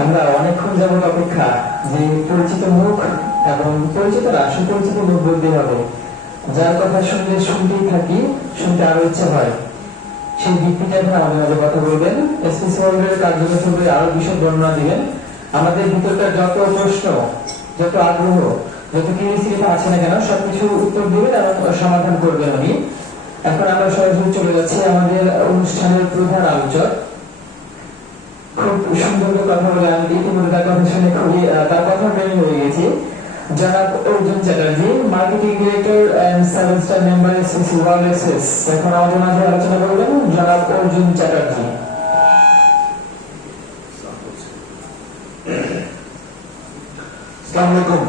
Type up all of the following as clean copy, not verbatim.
আমরা অনেকক্ষণ যাবত অপেক্ষা যে পরিচিত মুখ এবং পরিচিত না সুপরিচিত মুখ বলতে হবে, যার কথা শুনলে শুনতেই থাকি, শুনতে আরো ইচ্ছা হয়, সেই ব্যক্তিটা এখন আমাদের মাঝে কথা বলবেন। এসপিসি ওয়ার্ল্ডের কার্যক্রম সম্পর্কে আরো বিশদ বর্ণনা দিবেন। আমাদের ভিতরকার যত প্রশ্ন, যত আগ্রহ, যত কিউরিয়াসিটি আছে না কেন, সবকিছু উত্তর দিবেন এবং সমাধান করবেন উনি। এখন আমরা সরাসরি চলে যাচ্ছি আমাদের অনুষ্ঠানের প্রধান আলোচক। খুব সুন্দর কথা বলে আমি ইতিমধ্যে তার কথা শুনে খুবই তার কথা মেনে হয়ে গেছি। জনাব Arjun Chatterjee, marketing director and 7 star member SPC world access, এখন আমাদের মাঝে আলোচনা করবেন জনাব অর্জুন চ্যাটার্জি। আসসালামু আলাইকুম।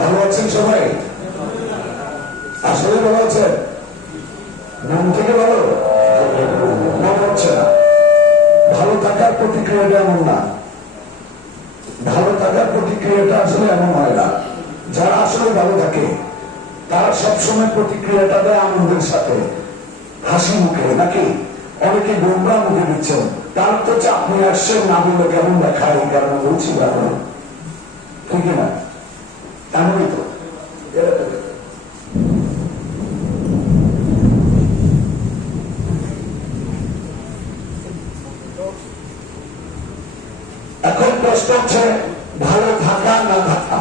ভালো আছেন সবাই? আসলে ভালো আছেন? মন থেকে ভালো মনে হচ্ছে না। ভালো থাকার প্রতিক্রিয়াটা এমন না। ভালো থাকার প্রতিক্রিয়াটা আসলে এমন হয় না। যারা আসলে ভালো থাকে তারা সবসময় প্রতিক্রিয়াটা দেয় আনন্দের সাথে, হাসি মুখে, নাকি অনেকে গোমরা মুখে দিচ্ছেন। কারণ তো হচ্ছে আপনি আসছেন না বললে কেমন দেখায়, এই কারণে বলছি এখন, ঠিক না? এমনই তো। এখন প্রশ্ন হচ্ছে ভালো থাকা না থাকা,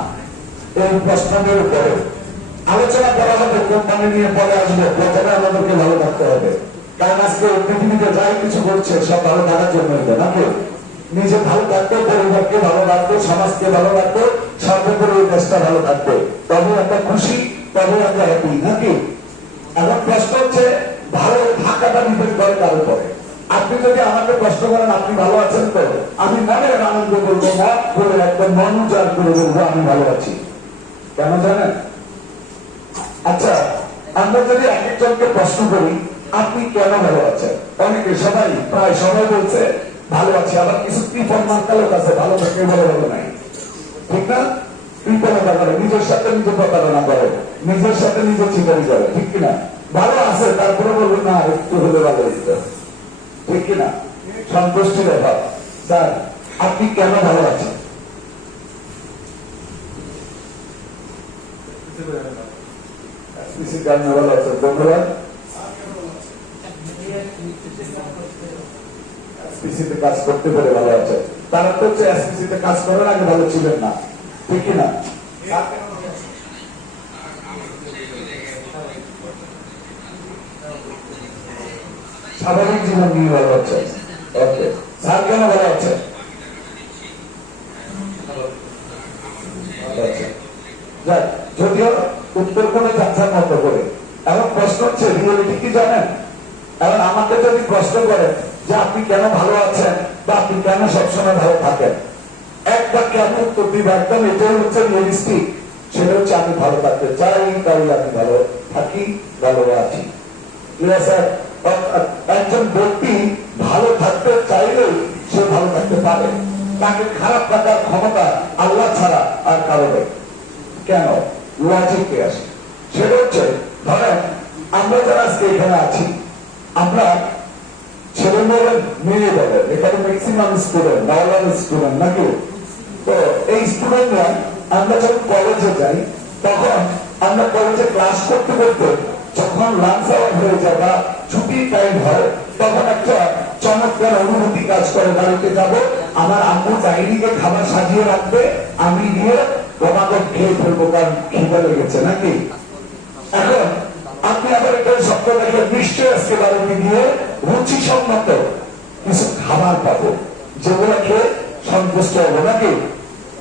এই প্রশ্নের উপরে আলোচনা করা হবে। কোম্পানি নিয়ে পরে আসবে, প্রথমে আমাদেরকে ভালো থাকতে হবে। কারণ আজকে পৃথিবীতে যাই কিছু করছে সব ভালো থাকার জন্য হবে, নাকি? নিজে ভালো থাকতো, পরিবারকে ভালো রাখতো, সমাজকে ভালো রাখতো, সর্বোপরি দেশটা ভালো থাকতো, তবে আমরা খুশি, তবে আমরা হ্যাপি, নাকি? এখন প্রশ্ন হচ্ছে ভালো থাকাটা ডিপেন্ড করে কার উপরে। আপনি যদি আমাকে প্রশ্ন করেন আপনি ভালো আছেন তো, আমি মনের আনন্দ করবো, মত করে একদম মন উজাড় করে বলবো আমি ভালো আছি। কেন জানেন? আচ্ছা, আমরা যদি এক একজনকে প্রশ্ন করি আপনি কেন ভালো আছেন, অনেকে সবাই প্রায় সবাই বলছে ভালো আছি। আবার কিছু কৃপণ মাতালোক আছে ভালো থাকে বলে ভালো নাই, ঠিক না? কৃপণতা করে, নিজের সাথে নিজে প্রতারণা করে, নিজের সাথে নিজে চিন্তারি করে, ঠিক কিনা? ভালো আছে তারপরে বলবো না একটু হলে ভালো হইতো, ঠিক কিনা? সন্তুষ্টির অভাব। স্যার আপনি কেন ভালো আছেন? ভালো আছেন, ধন্যবাদ। এসপিসিতে কাজ করতে পেরে ভালো আছে। তারা তো হচ্ছে এসপিসিতে কাজ করার আগে ভালো ছিলেন না, ঠিক কিনা? স্বাভাবিক জীবন নিয়ে ভালো আছে। ওকে, স্যার কেন ভালো আছে? যদিও উত্তর করে যাচ্ছেন মতো করে। এখন প্রশ্ন হচ্ছে রিয়েলিটি কি জানেন? এখন আমাকে যদি প্রশ্ন করেন যে আপনি কেন ভালো আছেন বা আপনি কেন সবসময় ভালো থাকেন, এক বাক্যে আমি উত্তর দিব একদম এটাই হচ্ছে রিয়েলিস্টিক। সেটা হচ্ছে আমি ভালো থাকতে চাই, তাই আমি ভালো থাকি, ভালো আছি। একজন ব্যক্তি ভালো থাকতে চাইলেই সে ভালো থাকতে পারে। তাকে খারাপ থাকার ক্ষমতা আল্লাহ ছাড়া আর কারো নেই। কেন? লজিকে আসে। সেটা হচ্ছে ধরেন আমরা যারা আজকে এখানে আছি, আমরা ছেলে বলেন মেয়ে বলেন, এখানে ম্যাক্সিমাম স্টুডেন্ট, স্টুডেন্ট, নাকি? তো এই স্টুডেন্টরা আমরা যখন কলেজে যাই তখন আমরা কলেজে ক্লাস করতে করতে যখন লাঞ্চ আওয়ার হয়ে যায় বা ছুটি টাইম হয় তখন একটা চমৎকার অনুভূতি কাজ করে। বাড়িতে যাব, আমার আম্মু ডাইনিকে খাবার সাজিয়ে রাখবে, আমি গিয়ে তোমাকে খেয়ে ফেলবো কারণ খিদে লেগেছে, নাকি? এখন আপনি আবার একটা শব্দ দেখে নিশ্চয় আজকে বাড়িতে গিয়ে রুচিসম্মত কিছু খাবার পাবো, যেগুলো খেয়ে সন্তুষ্ট হবো, নাকি?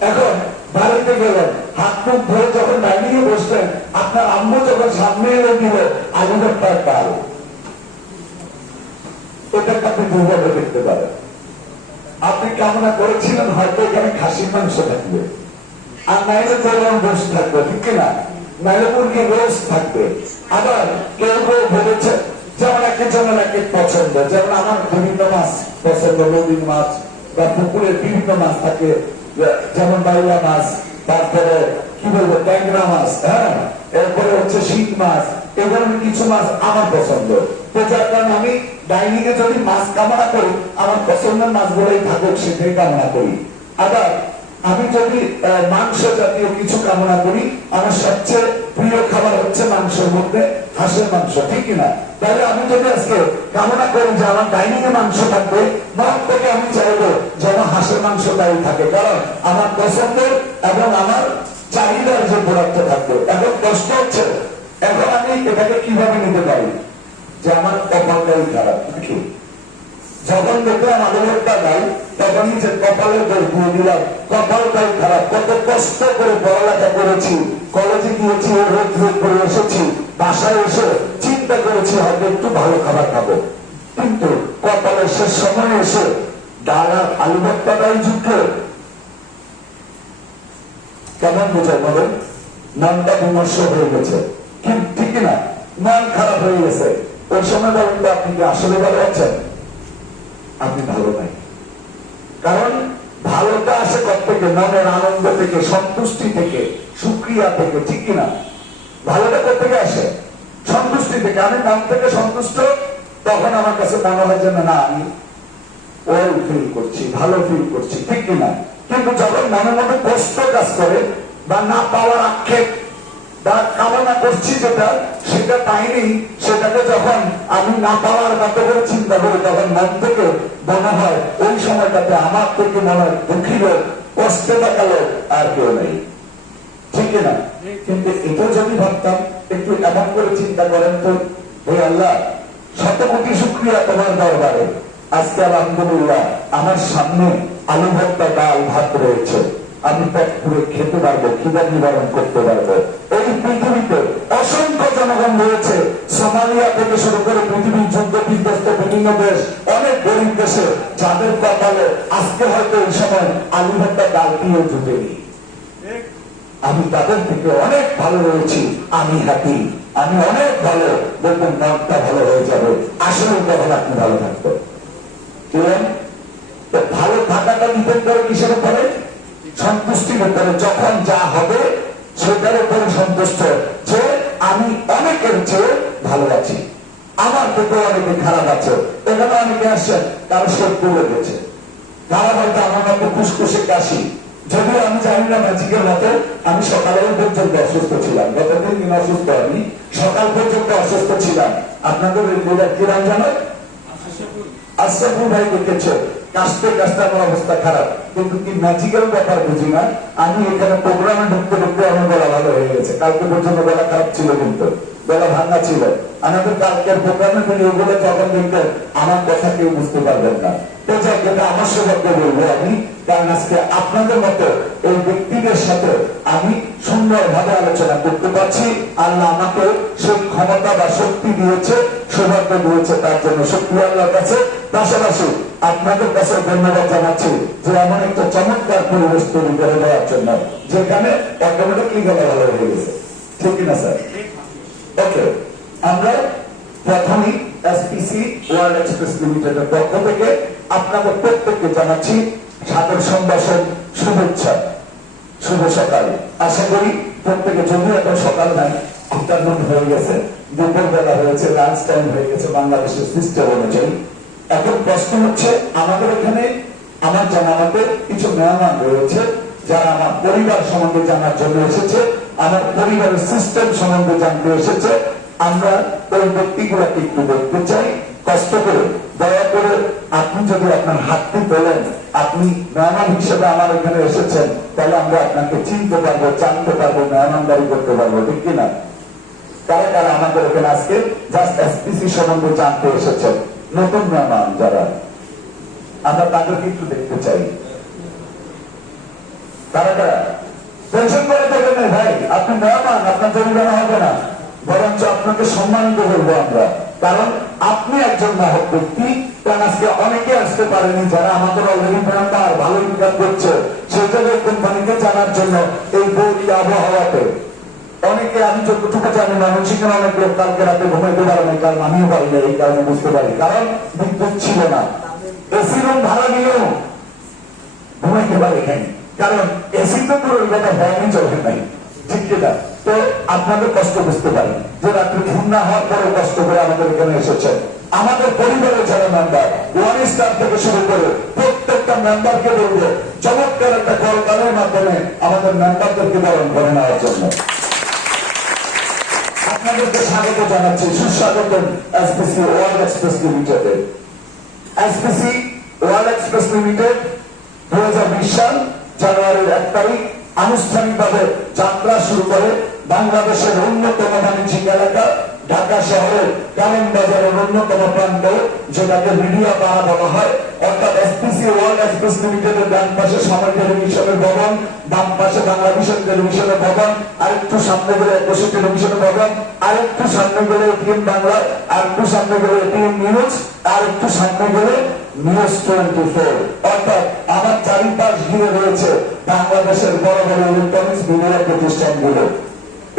এখন বাড়িতে গেলেন, হাত মুখ ধরে যখন ডাইনিংয়ে বসলেন, আপনার আম্মু যখন সামনে এনে দিল আলুদের ডাল, এটাকে আপনি দুর্ভাবে দেখতে পারেন। আপনি কামনা করেছিলেন হয়তো এখানে খাসির মাংস থাকবে, আর নাইলে কোরবান গোশত থাকবে, ঠিক কিনা? নাইলে মুরগি গোশত থাকবে। আবার কেউ কেউ ভেবেছে যেমন এক একজনের এক এক পছন্দ, যেমন আমার বিভিন্ন মাছ পছন্দ, নদীর মাছ বা পুকুরের বিভিন্ন মাছ থাকে, যেমন বাইলা মাছ, তারপরে কি বলবো ট্যাংরা মাছ, হ্যাঁ, এরপরে হচ্ছে শীত মাছ, এই ধরনের কিছু মাছ আমার পছন্দ। তো যার কারণে আমি ডাইনিং এ যদি মাছ কামনা করি, আমার পছন্দের মাছগুলোই থাকুক সেটাই কামনা করি। আবার আমি যদি মাংস জাতীয় কিছু কামনা করি, আমার সবচেয়ে প্রিয় খাবার হচ্ছে মাংসের মধ্যে হাঁসের মাংস, ঠিক কিনা? তাহলে আমি যদি আজকে কামনা করি যে আমার ডাইনিং এ মাংস থাকবে, মন থেকে আমি চাইবো যেন হাঁসের মাংসটাই থাকে, কারণ আমার পছন্দের এবং আমার চাহিদার যে প্রোডাক্ট থাকবে। এখন কষ্ট হচ্ছে, এখন আমি এটাকে কিভাবে নিতে পারি যে আমার কপালটাই খারাপ নাকি? যখন দেখে আমাদের একটা গাই, তখনই যে কপালের দোষ দিয়ে দিলাম, কপালটাই খারাপ। কত কষ্ট করে পড়ালেখা করেছি, কলেজে গিয়েছি, রোদ রোদ করে এসেছি, বাসায় এসে চিন্তা করেছি হয়তো একটু ভালো খাবার খাবো, কিন্তু কপালের শেষ সময় এসে ডাল আর আলু ভর্তাটাই যুদ্ধে। কেমন বোঝায় বলেন? মনটা বিমর্ষ হয়ে গেছে, ঠিক না? মন খারাপ হয়ে গেছে। ওই সময় বলেন তো আপনি কি আসলে ভালো আছেন? আপনি ভালো নাই। কারণ ভালোটা আসে থেকে মনের আনন্দ থেকে, সন্তুষ্টি থেকে, সুক্রিয়া থেকে, ঠিক কিনা? ভালোটা থেকে আসে সন্তুষ্টি থেকে। আমি মন থেকে সন্তুষ্ট, তখন আমার কাছে মনে হয় যে না আমি ওয়েল ফিল করছি, ভালো ফিল করছি, ঠিক কিনা? কিন্তু যখন মনের মধ্যে কষ্ট কাজ করে বা না পাওয়ার আক্ষেপ বা কামনা করছি যেটা সেটা পাইনি, সেটাকে যখন আমি না পাওয়ার মতো করে চিন্তা করি, তখন মন থেকে মনে হয় ওই সময়টাতে আমার থেকে মনে হয় দুঃখী লোক, কষ্টে দেখালো আর কেউ নেই, ঠিক না? কিন্তু এটা যদি ভাবতাম, একটু এমন করে চিন্তা করেন তো, ওই আল্লাহ শত কোটি শুকরিয়া তোমার দরবারে, আজকে আলহামদুলিল্লাহ আমার সামনে আলু ভর্তা, ডাল, ভাত রয়েছে, আমি পেট পুরে খেতে পারবো, খিদা নিবারণ করতে পারবো। এই পৃথিবীতে অসংখ্য জনগণ রয়েছে, সোমালিয়া থেকে শুরু করে পৃথিবীর যুদ্ধ বিধ্বস্ত বিভিন্ন দেশ, অনেক গরিব দেশে, যাদের কপালে আজকে হয়তো এই সময় আলু ভর্তা, ডাল দিয়ে জুটেনি। আমি তাদের থেকে অনেক ভালো রয়েছি, আমি হ্যাপি, আমি অনেক ভালো। দেখবেন মনটা ভালো হয়ে যাবে, আসলে তখন আপনি ভালো থাকবেন। ভালো থাকাটা ডিপেন্ড করে কিসের উপরে? সন্তুষ্টির উপরে। যখন যা হবে সেটার উপরে সন্তুষ্ট, যে আমি অনেকের চেয়ে ভালো আছি, আমার থেকে অনেকে খারাপ আছে। এখানে অনেকে আসছেন কারো শোধ তুলে গেছে, তারা হয়তো আমার মতো খুশখুশে কাশি, যদিও আমি জানি না ম্যাজিকের মতো। আমি সকালের পর্যন্ত অসুস্থ ছিলাম, গত 3 দিন অসুস্থ, আমি সকাল পর্যন্ত অসুস্থ ছিলাম। আপনাদের কিরাম জানায় আশরাফুল ভাই দেখেছে কাশতে কাশতে আমার অবস্থা খারাপ, কিন্তু কি ম্যাজিক্যাল ব্যাপার বুঝি না। আমি এখানে প্রোগ্রামে ঢুকতে ঢুকতে আমার গলা ভালো হয়ে গেছে। কালকে পর্যন্ত গলা খারাপ ছিল, কিন্তু গলা ভাঙা ছিল। আমাদের কালকের প্রোগ্রামে তিনি ওগুলো যখন দেখবেন আমার কথা কেউ বুঝতে পারবেন না। তো যাই এটা আমার সৌভাগ্য বলবো আমি, কারণ আজকে আপনাদের মতো এই ব্যক্তিদের সাথে আমি সুন্দরভাবে আলোচনা করতে পারছি। আল্লাহ আমাকে সেই ক্ষমতা বা শক্তি দিয়েছে, সৌভাগ্য দিয়েছে, তার জন্য শুকরিয়া আল্লাহর কাছে। পাশাপাশি আপনাদের কাছে ধন্যবাদ জানাচ্ছি যে এমন একটা চমৎকার পরিবেশ তৈরি করে দেওয়ার জন্য, যেখানে অটোমেটিকলি গলা ভালো হয়ে গেছে, ঠিক কিনা স্যার? ওকে, আমরা প্রথমেই এসপিসি ওয়ার্ল্ড এক্সপ্রেস লিমিটেডের পক্ষ থেকে আপনাদের প্রত্যেককে জানাচ্ছি সাদর সম্ভাষণ, শুভেচ্ছা, শুভ সকাল। আশা করি প্রত্যেকে, যদিও এখন সকাল নাই, আফটারনুন হয়ে গেছে, দুপুর বেলা হয়েছে, লাঞ্চ টাইম হয়ে গেছে বাংলাদেশের সিস্টেম অনুযায়ী। এখন প্রশ্ন হচ্ছে, আমাদের এখানে আমার জানা মতে কিছু মেহমান রয়েছে যারা আমার পরিবার সম্বন্ধে জানার জন্য এসেছে, আমার পরিবারের সিস্টেম সম্বন্ধে জানতে এসেছে। আমরা ওই ব্যক্তিগুলোকে একটু দেখতে চাই, কষ্ট করে। দয়া করে আপনি যদি আপনার হাতটি তোলেন, আপনি মেহমান হিসেবে আমার এখানে এসেছেন, তাহলে আমরা আপনাকে চিনতে পারবো, জানতে পারবো, মেহমানদারি করতে পারবো, ঠিক কিনা? কারা কারা আমাদের এখানে আজকে জাস্ট এসপিসি সম্বন্ধে জানতে এসেছেন, নতুন মেহমান যারা, আমরা তাদেরকে একটু দেখতে চাই। কারা কারা টেনশন করে থাকেন না ভাই, আপনি মেহমান, আপনার জরিমানা হবে না, বরঞ্চ আপনাকে সম্মানিত করবো আমরা, কারণ আপনি একজন মহৎ ব্যক্তি। কারণ আজকে অনেকে আসতে পারেনি, যারা আমাদের অলরেডি মেম্বার, ভালো ইনকাম করছে, সেটাকে কোম্পানিকে জানার জন্য এই বৈরী আবহাওয়াতে অনেকে, আমি যতটুকু জানি ময়মনসিংহে অনেক লোক কালকে রাতে ঘুমাইতে পারে না, কারণ আমিও পারি না, এই কারণে বুঝতে পারি, কারণ বিদ্যুৎ ছিল না। এসি রুম ভাড়া নিয়েও ঘুমাইতে পারে, কারণ এসি তো পুরো ফ্যানই চলে নাই, ঠিক কিনা? তো আপনাদের কষ্ট বুঝতে পারি যে রাত্রে ঘুম না হওয়ার পরে কষ্ট করে আমাদের এখানে এসেছেন। আমাদের পরিবারের যারা মেম্বার ওয়ান স্টার থেকে শুরু করে প্রত্যেকটা মেম্বারকে বলবো চমৎকার একটা করতালের মাধ্যমে আমাদের মেম্বারদেরকে বরণ করে নেওয়ার জন্য আপনাদেরকে স্বাগত জানাচ্ছি, সুস্বাগত এসপিসি ওয়ার্ল্ড এক্সপ্রেস লিমিটেডে। এসপিসি ওয়ার্ল্ড এক্সপ্রেস লিমিটেড 2020 সাল জানুয়ারির 1 তারিখ আনুষ্ঠানিকভাবে যাত্রা শুরু করে বাংলাদেশের অন্যতম বাণিজ্যিক এলাকা ঢাকা শহরের কারণ বাজারের অন্যতম প্রান্ত, যেটাকে মিডিয়া পাড়া বলা হয়, অর্থাৎ এসপিসি ওয়ার্ল্ড এক্সপ্রেস লিমিটেডের ডান পাশে সময় টেলিভিশনের ভবন, বাম পাশে বাংলাদেশের টেলিভিশনের ভবন, আরেকটু সামনে গেলে একুশে টেলিভিশনের ভবন, আরেকটু সামনে গেলে এটিএম বাংলা, আরেকটু সামনে গেলে এটিএম নিউজ, আর একটু সামনে গেলে নিউজ 24। অর্থাৎ আমার চারিপাশ ঘিরে রয়েছে বাংলাদেশের বড় বড় ইলেকট্রনিক্স মিডিয়া প্রতিষ্ঠানগুলো।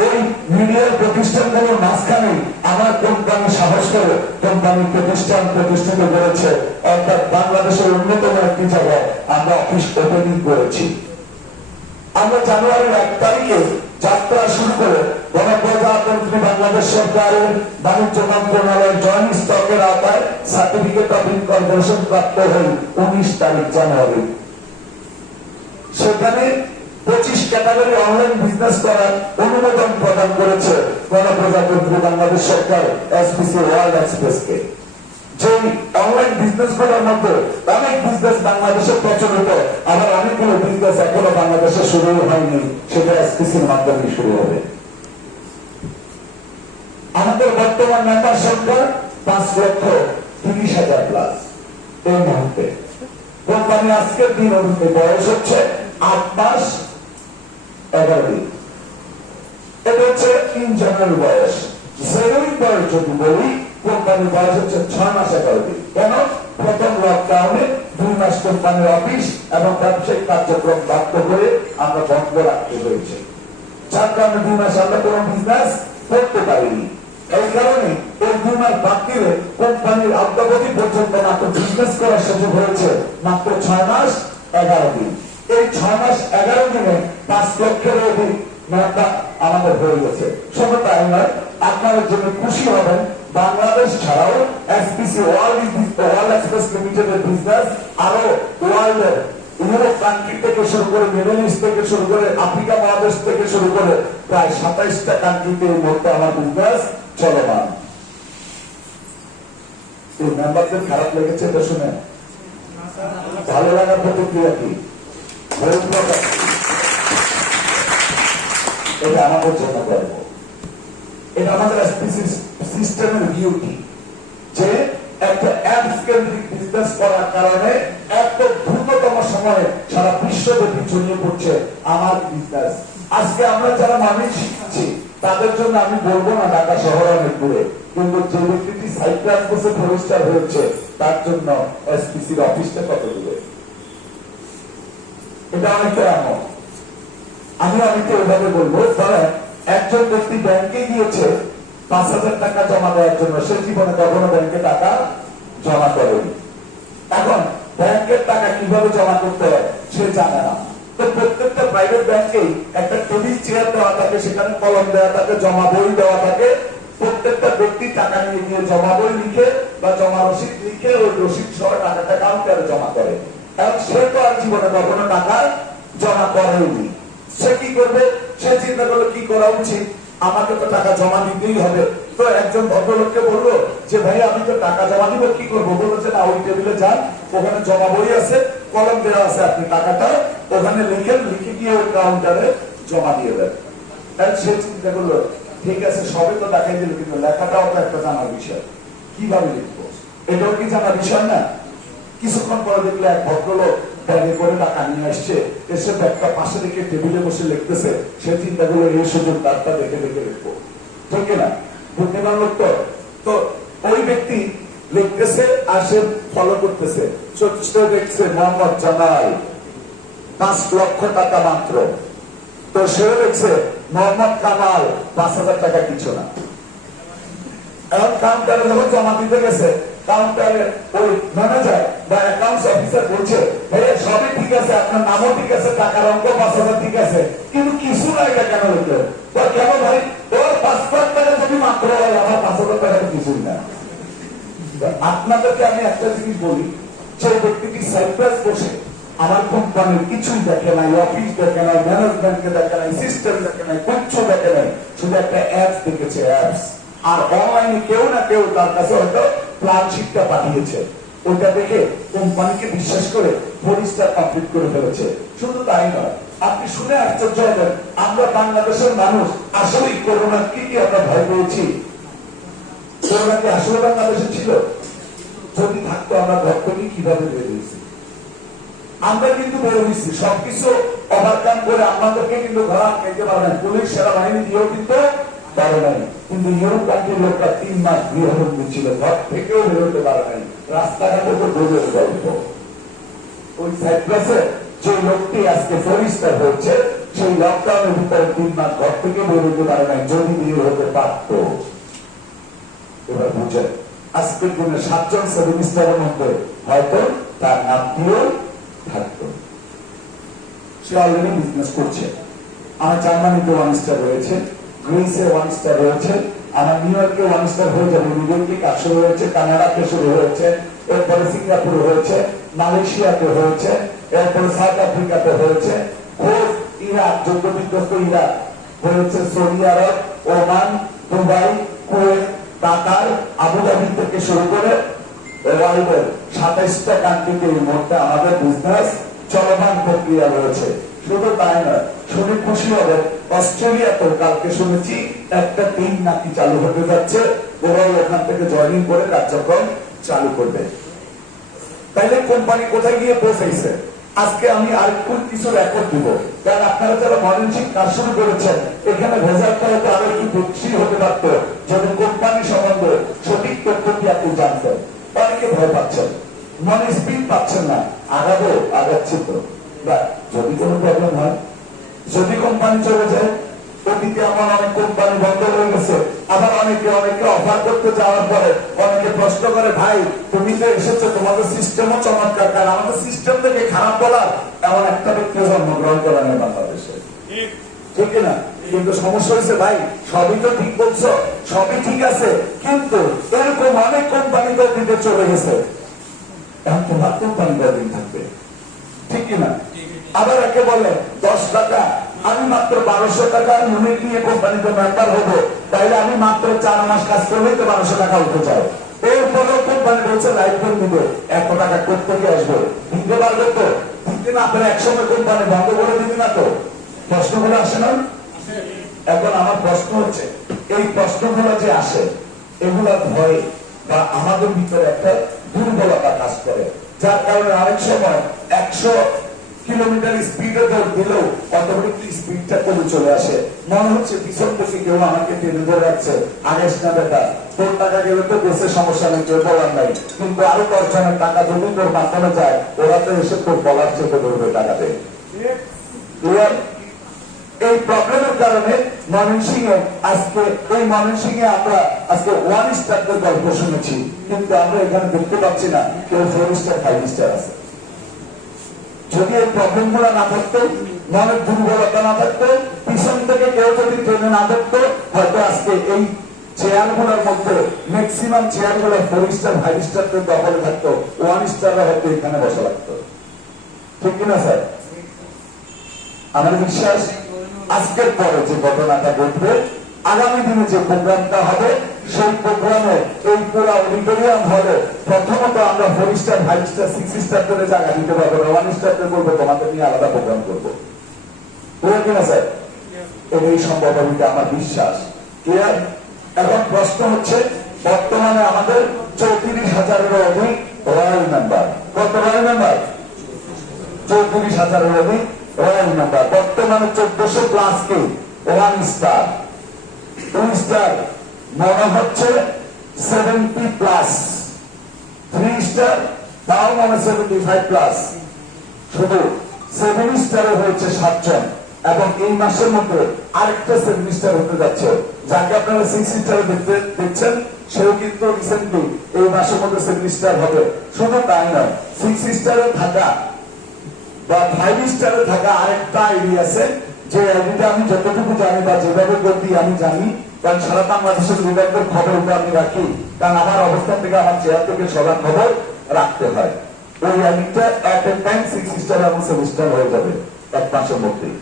এই মিডিয়ার প্রতিষ্ঠানগুলোর মাঝখানে আমার কোম্পানি সাহস করে কোম্পানি প্রতিষ্ঠিত করেছে, অর্থাৎ বাংলাদেশের অন্যতম একটি জায়গায় আমরা অফিস ওপেনিং করেছি। আমরা জানুয়ারির 1 তারিখে যাত্রা শুরু করে গণপ্রজাতন্ত্রী বাংলাদেশ সরকারের বাণিজ্য মন্ত্রণালয়ের জয়েন্ট স্টকের আওতায় সার্টিফিকেট অফ ইনকর্পোরেশন প্রাপ্ত হই 19 তারিখ জানুয়ারি। সেখানে 25 ক্যাটাগরি অনলাইন বিজনেস করার অনুমোদন প্রদান করেছে গণপ্রজাতন্ত্রী বাংলাদেশ সরকার এসপিসি ওয়ার্ল্ড এক্সপ্রেসকে। যে অনলাইন বিজনেস গুলোর মধ্যে অনেক বিজনেস বাংলাদেশে প্রচলিত, আবার অনেকগুলো বিজনেস এখনো বাংলাদেশে শুরু হয়নি, সেটা এসপিসির মাধ্যমে শুরু হবে। আমাদের বর্তমান মেম্বার সংখ্যা 5,30,000 প্লাস। এই মুহূর্তে কোম্পানি আজকের দিন অনুযায়ী বয়স হচ্ছে 8 মাস 11 দিন। এটা হচ্ছে ইঞ্জিনিয়ার বয়স। জেনুইন বয়স যদি বলি, কোম্পানির বয়স হচ্ছে 6 মাস 11 দিন। কেন? প্রথম লকডাউনে 2 মাস কোম্পানির অফিস এবং ব্যবসায়িক কার্যক্রম বাধ্য করে আমরা বন্ধ রাখতে হয়েছে, যার কারণে 2 মাস আমরা কোনো বিজনেস করতে পারিনি। এই কারণে এই 2 মাস বাদ দিলে কোম্পানির অগ্রগতি পর্যন্ত মাত্র বিজনেস করার সুযোগ হয়েছে মাত্র 6 মাস 11 দিন। এই 6 মাস 11 দিনে 5 লক্ষের অধিক মেম্বার আমাদের হয়ে গেছে। শুধু তাই নয়, আপনারা জন্য খুশি হবেন, বাংলাদেশ ছাড়াও এসপিসি ওয়ার্ল্ড এক্সপ্রেস লিমিটেডের বিজনেস আরো ওয়ার্ল্ডের ইউরোপ কান্ট্রি থেকে শুরু করে, মিডল ইস্ট থেকে শুরু করে, আফ্রিকা মহাদেশ থেকে শুরু করে প্রায় 27টা কান্ট্রিতে এই মুহূর্তে আমার বিজনেস চলমান। এই মেম্বারদের খারাপ লেগেছে এটা শুনে? ভালো লাগার প্রতিক্রিয়া কি? এটা আমাদের জন্য গর্ব। এটা আমাদের সিস্টেমের বিউটি যে একটা অ্যাপস কেন্দ্রিক বিজনেস করার কারণে এত দ্রুততম সময়ে সারা বিশ্বব্যাপী ছড়িয়ে পড়ছে আমার বিজনেস। আজকে আমরা যারা মানুষ শিখছি তাদের জন্য আমি বলবো না ঢাকা শহর অনেক দূরে, কিন্তু যে ব্যক্তিটি সাইপ্রাস বসে ফোর-স্টার হয়েছে তার জন্য এসপিসির অফিসটা কত দূরে। এটা অনেকটা এমন। আমি অনেকটা এভাবে বলবো, ধরেন একজন ব্যক্তি ব্যাংকে গিয়েছে 5,000 টাকা জমা দেওয়ার জন্য, সে জীবনে কখনো ব্যাংকে টাকা জমা করেনি। এখন ব্যাংকের টাকা কিভাবে জমা করতে হয় সে জানে না। তো প্রত্যেকটা প্রাইভেট ব্যাংকেই একটা টেবিল চেয়ার দেওয়া থাকে, সেখানে কলম দেওয়া থাকে, জমা বই দেওয়া থাকে। প্রত্যেকটা ব্যক্তি টাকা নিয়ে গিয়ে জমা বই লিখে বা জমা রসিদ লিখে ওই রসিদ সহ টাকাটা কাউন্টারে জমা করে। এখন সে তো আর জীবনে কখনো টাকা জমা করেনি। সে কি করবে? সে চিন্তা করলো কি করা উচিত, আমাকে তো টাকা জমা দিতেই হবে। তো একজন ভদ্রলোককে বললো যে ভাই আমি তো টাকা জমা দিব, কি করবো? বললো যে না, ওই টেবিলে যান, ওখানে জমা বই আছে, কলম দেওয়া আছে, আপনি টাকাটা ওখানে লিখে গিয়ে ওই কাউন্টারে জমা দিয়ে দেন। তাই সে চিন্তা করলো ঠিক আছে, সবে তো দেখাই দিল, কিন্তু লেখাটাও তো একটা জানার বিষয়, কিভাবে লিখবো এটাও কি জানার বিষয় না? কিছুক্ষণ পরে দেখলে এক ভদ্রলোক ব্যাগে করে টাকা নিয়ে আসছে, এসে ব্যাগটা পাশে রেখে টেবিলে বসে লিখতেছে। সে চিন্তা করলো এই সুযোগ তারটা দেখে দেখে লিখবো, ঠিক না? বুদ্ধিমান লোক তো ওই ব্যক্তি লিখতেছে আর সে ফলো করতেছে। দেখছে মোহাম্মদ জামাল 5 লক্ষ টাকা মাত্র, তো সে দেখছে মোহাম্মদ কামাল 5,000 টাকা কিছু না। এখন কাউন্টারে যখন জমা দিতে গেছে, কাউন্টারে ওই ম্যানেজার বা অ্যাকাউন্টস অফিসার বলছে ভাইয়া সবই ঠিক আছে, আপনার নামও ঠিক আছে, টাকার অঙ্ক 5,000 ঠিক আছে, কিন্তু কিছু না, এটা কেন লিখলেন? তো কেন ভাই তোর 5 লাখ টাকা যদি মাত্র হয়, আমার 5,000 টাকা কিছুই না। আপনাদেরকে আমি একটা জিনিস বলি, যে ব্যক্তিটি সাইপ্রাস বসে আমার কোম্পানির কিছুই দেখে নাই, অফিস দেখে নাই, ম্যানেজমেন্টকে দেখে নাই, সিস্টেম দেখে নাই, কিচ্ছু দেখে নাই, শুধু একটা অ্যাপস দেখেছে, অ্যাপস। আর অনলাইনে কেউ না কেউ তার কাছে হয়তো প্ল্যান শিটটা পাঠিয়েছে, ওইটা দেখে কোম্পানিকে বিশ্বাস করে 4 স্টার কমপ্লিট করে ফেলেছে। শুধু তাই নয়, আপনি শুনে আশ্চর্য হবেন, আমরা বাংলাদেশের মানুষ আসলেই করোনা কি আমরা ভয় পেয়েছি? করোনা কি আসলে বাংলাদেশে ছিল? যদি থাকতো আমরা ঘর থেকে কিভাবে বেরিয়েছি? আমরা কিন্তু বেরোইছি, সবকিছু ওভারকাম করে আমাদেরকে কিন্তু ধরা খেতে পারে না, পুলিশ সেনাবাহিনী দিয়েও কিন্তু পারে নাই। কিন্তু ইউরোপ কান্ট্রির লোকরা 3 মাস গৃহবন্দী ছিল, ঘর থেকেও বেরোতে পারে নাই, রাস্তাঘাটে তো দোজের গল্প। ওই সাইপ্রাসে যে লোকটি আজকে 4 স্টার হচ্ছে, সেই লকডাউনের ভিতরে 3 মাস ঘর থেকে বেরোতে পারে নাই, যদি বের হতে পারত। এবার বুঝেন, আজকের দিনে 7 জন 7 স্টারের মধ্যে হয়তো তার নামটিও থাকতো। সে অলরেডি বিজনেস করছে। আমার জার্মানিতে 1 স্টার রয়েছে, গ্রিসে 1 স্টার রয়েছে, আমার নিউ ইয়র্কে 1 স্টার হয়ে যাবে, নিউইয়র্কে কাজ শুরু হয়েছে, কানাডাতে শুরু হয়েছে, এরপরে সিঙ্গাপুরে হয়েছে, মালয়েশিয়াতে হয়েছে, এরপরে সাউথ আফ্রিকাতে হয়েছে, ইরাক, যুদ্ধ বিধ্বস্ত ইরাক হয়েছে, সৌদি আরব, ওমান, দুবাই, কুয়েত, কাতার, আবুধাবি থেকে শুরু করে ওয়ার্ল্ডের 27টা কান্ট্রিতে এই মুহূর্তে আমাদের বিজনেস চলমান প্রক্রিয়া রয়েছে। শুধু তাই নয়, শুনে খুশি হবে, অস্ট্রেলিয়াতেও কালকে শুনেছি একটা টিম নাকি চালু হতে যাচ্ছে, ওরাও ওখান থেকে জয়েনিং করে কার্যক্রম চালু করবে। তাইলে কোম্পানি কোথায় গিয়ে পৌঁছাইছে? আজকে আমি আরেকটু কিছু রেকর্ড দিব, কারণ আপনারা যারা মর্নিং কাজ শুরু করেছেন, এখানে রেজাল্টটা হয়তো আরো একটু বেশি হতে পারত যদি কোম্পানি সম্বন্ধে সঠিক তথ্যটি আপনি জানতেন। অনেকে ভয় পাচ্ছেন, মনে স্পিড পাচ্ছেন না, আগাবো, আগাচ্ছি তো, যদি কোনো প্রবলেম হয়, যদি কোম্পানি চলে যায়। অতীতে আমার অনেক কোম্পানি বন্ধ হয়ে গেছে, আবার অনেকে অফার করতে যাওয়ার পরে অনেকে প্রশ্ন করে, ভাই তুমি তো এসেছো, তোমাদের সিস্টেমও চমৎকার, কারণ আমাদের সিস্টেম থেকে খারাপ বলার এমন একটা ব্যক্তি জন্মগ্রহণ করা নেই বাংলাদেশে, ঠিক না? কিন্তু সমস্যা হয়েছে, ভাই সবই তো ঠিক বলছো, সবই ঠিক আছে, কিন্তু এরকম অনেক কোম্পানি তো দিতে চলে গেছে, এখন তোমার কোম্পানি কদিন থাকবে, ঠিক কিনা? আবার একে বলে 10 টাকা, আমি মাত্র 1200 টাকা ইউনিট নিয়ে কোম্পানিতে মেম্বার হবো, তাইলে আমি মাত্র 4 মাস কাজ করলেই তো 1200 টাকা উঠে যায়। এরপরেও কোম্পানি বলছে লাইফ লোন দিবে, 1 টাকা কোথেকে আসবে? দিতে পারবে তো? দিতে না পারে একসময় কোম্পানি বন্ধ করে দিবে না তো? প্রশ্নগুলো আসে না? এখন আমার প্রশ্ন হচ্ছে, এই প্রশ্নগুলো যে আসে, এগুলা ভয় বা আমাদের ভিতরে একটা দুর্বলতা কাজ করে, যার কারণে অনেক সময় 100 কিলোমিটার স্পিডে দৌড় দিলেও অটোমেটিক স্পিডটা কমে চলে আসে, মনে হচ্ছে পিছন থেকে কেউ আমাকে টেনে ধরে রাখছে, আগেস না বেটা, তোর টাকা গেলে তো দেশের সমস্যা নেই, কেউ বলার নাই, কিন্তু আরো 10 জনের টাকা যদি তোর মাধ্যমে যায়, ওরা তো এসে তোর বলার চেপে ধরবে টাকা দেয়। এই প্রবলেমের কারণে ময়মনসিংহে আজকে এই ময়মনসিংহে আমরা আজকে 1 স্টারদের গল্প শুনেছি, কিন্তু আমরা এখানে দেখতে পাচ্ছি না কেউ 4 স্টার 5 স্টার আছে। যদি এই প্রবলেম গুলো না থাকতো, মনের দুর্বলতা না থাকতো, পিছন থেকে কেউ যদি ট্রেনে না থাকতো, হয়তো আজকে এই চেয়ার গুলোর মধ্যে ম্যাক্সিমাম চেয়ার গুলো 4 স্টার 5 স্টারদের দখলে থাকতো, 1 স্টাররা হয়তো এখানে বসা লাগতো, ঠিক কিনা স্যার? আমার বিশ্বাস আজকের পরে যে ঘটনাটা ঘটবে, আগামী দিনে যে প্রোগ্রামটা হবে, সেই প্রোগ্রামে এই পুরো অডিটোরিয়াম হলে প্রথমত আমরা 4 স্টার 5 স্টার 6 স্টার করে জায়গা দিতে পারবো, 1 স্টারদের বলবো তোমাদের নিয়ে আলাদা প্রোগ্রাম করবো, কিনা স্যার? এই সম্ভব হবে আমার বিশ্বাস। ক্লিয়ার? এখন প্রশ্ন হচ্ছে, বর্তমানে আমাদের 34,000-এরও অধিক রয়্যাল মেম্বার। কত রয়্যাল মেম্বার? 34,000-এর অধিক রয়্যাল মেম্বার। বর্তমানে 1400 প্লাস কে 1 স্টার, 2 স্টার মনে হচ্ছে 70 প্লাস, 3 স্টার তাও মনে 75 প্লাস, শুধু 7 স্টারে হয়েছে 7 জন, এবং এই মাসের মধ্যে আরেকটা 7 স্টার হতে যাচ্ছে, যাকে আপনারা 6 স্টারে দেখছেন, সেও কিন্তু রিসেন্টলি এই মাসের মধ্যে 7 স্টার হবে। শুধু তাই নয়, 6 স্টারে থাকা বা 5 স্টারে থাকা আরেকটা আইডি আছে, যে আইডিটা আমি যতটুকু জানি বা যেভাবে করতে আমি জানি, কারণ সারা বাংলাদেশের লিডারদের খবরটা আমি রাখি, কারণ আমার অবস্থান থেকে আমার চেয়ার থেকে সবার খবর রাখতে হয়। ওই আইডিটা এট এ টাইম 6 স্টার এবং 7 স্টার হয়ে যাবে 1 মাসের মধ্যেই।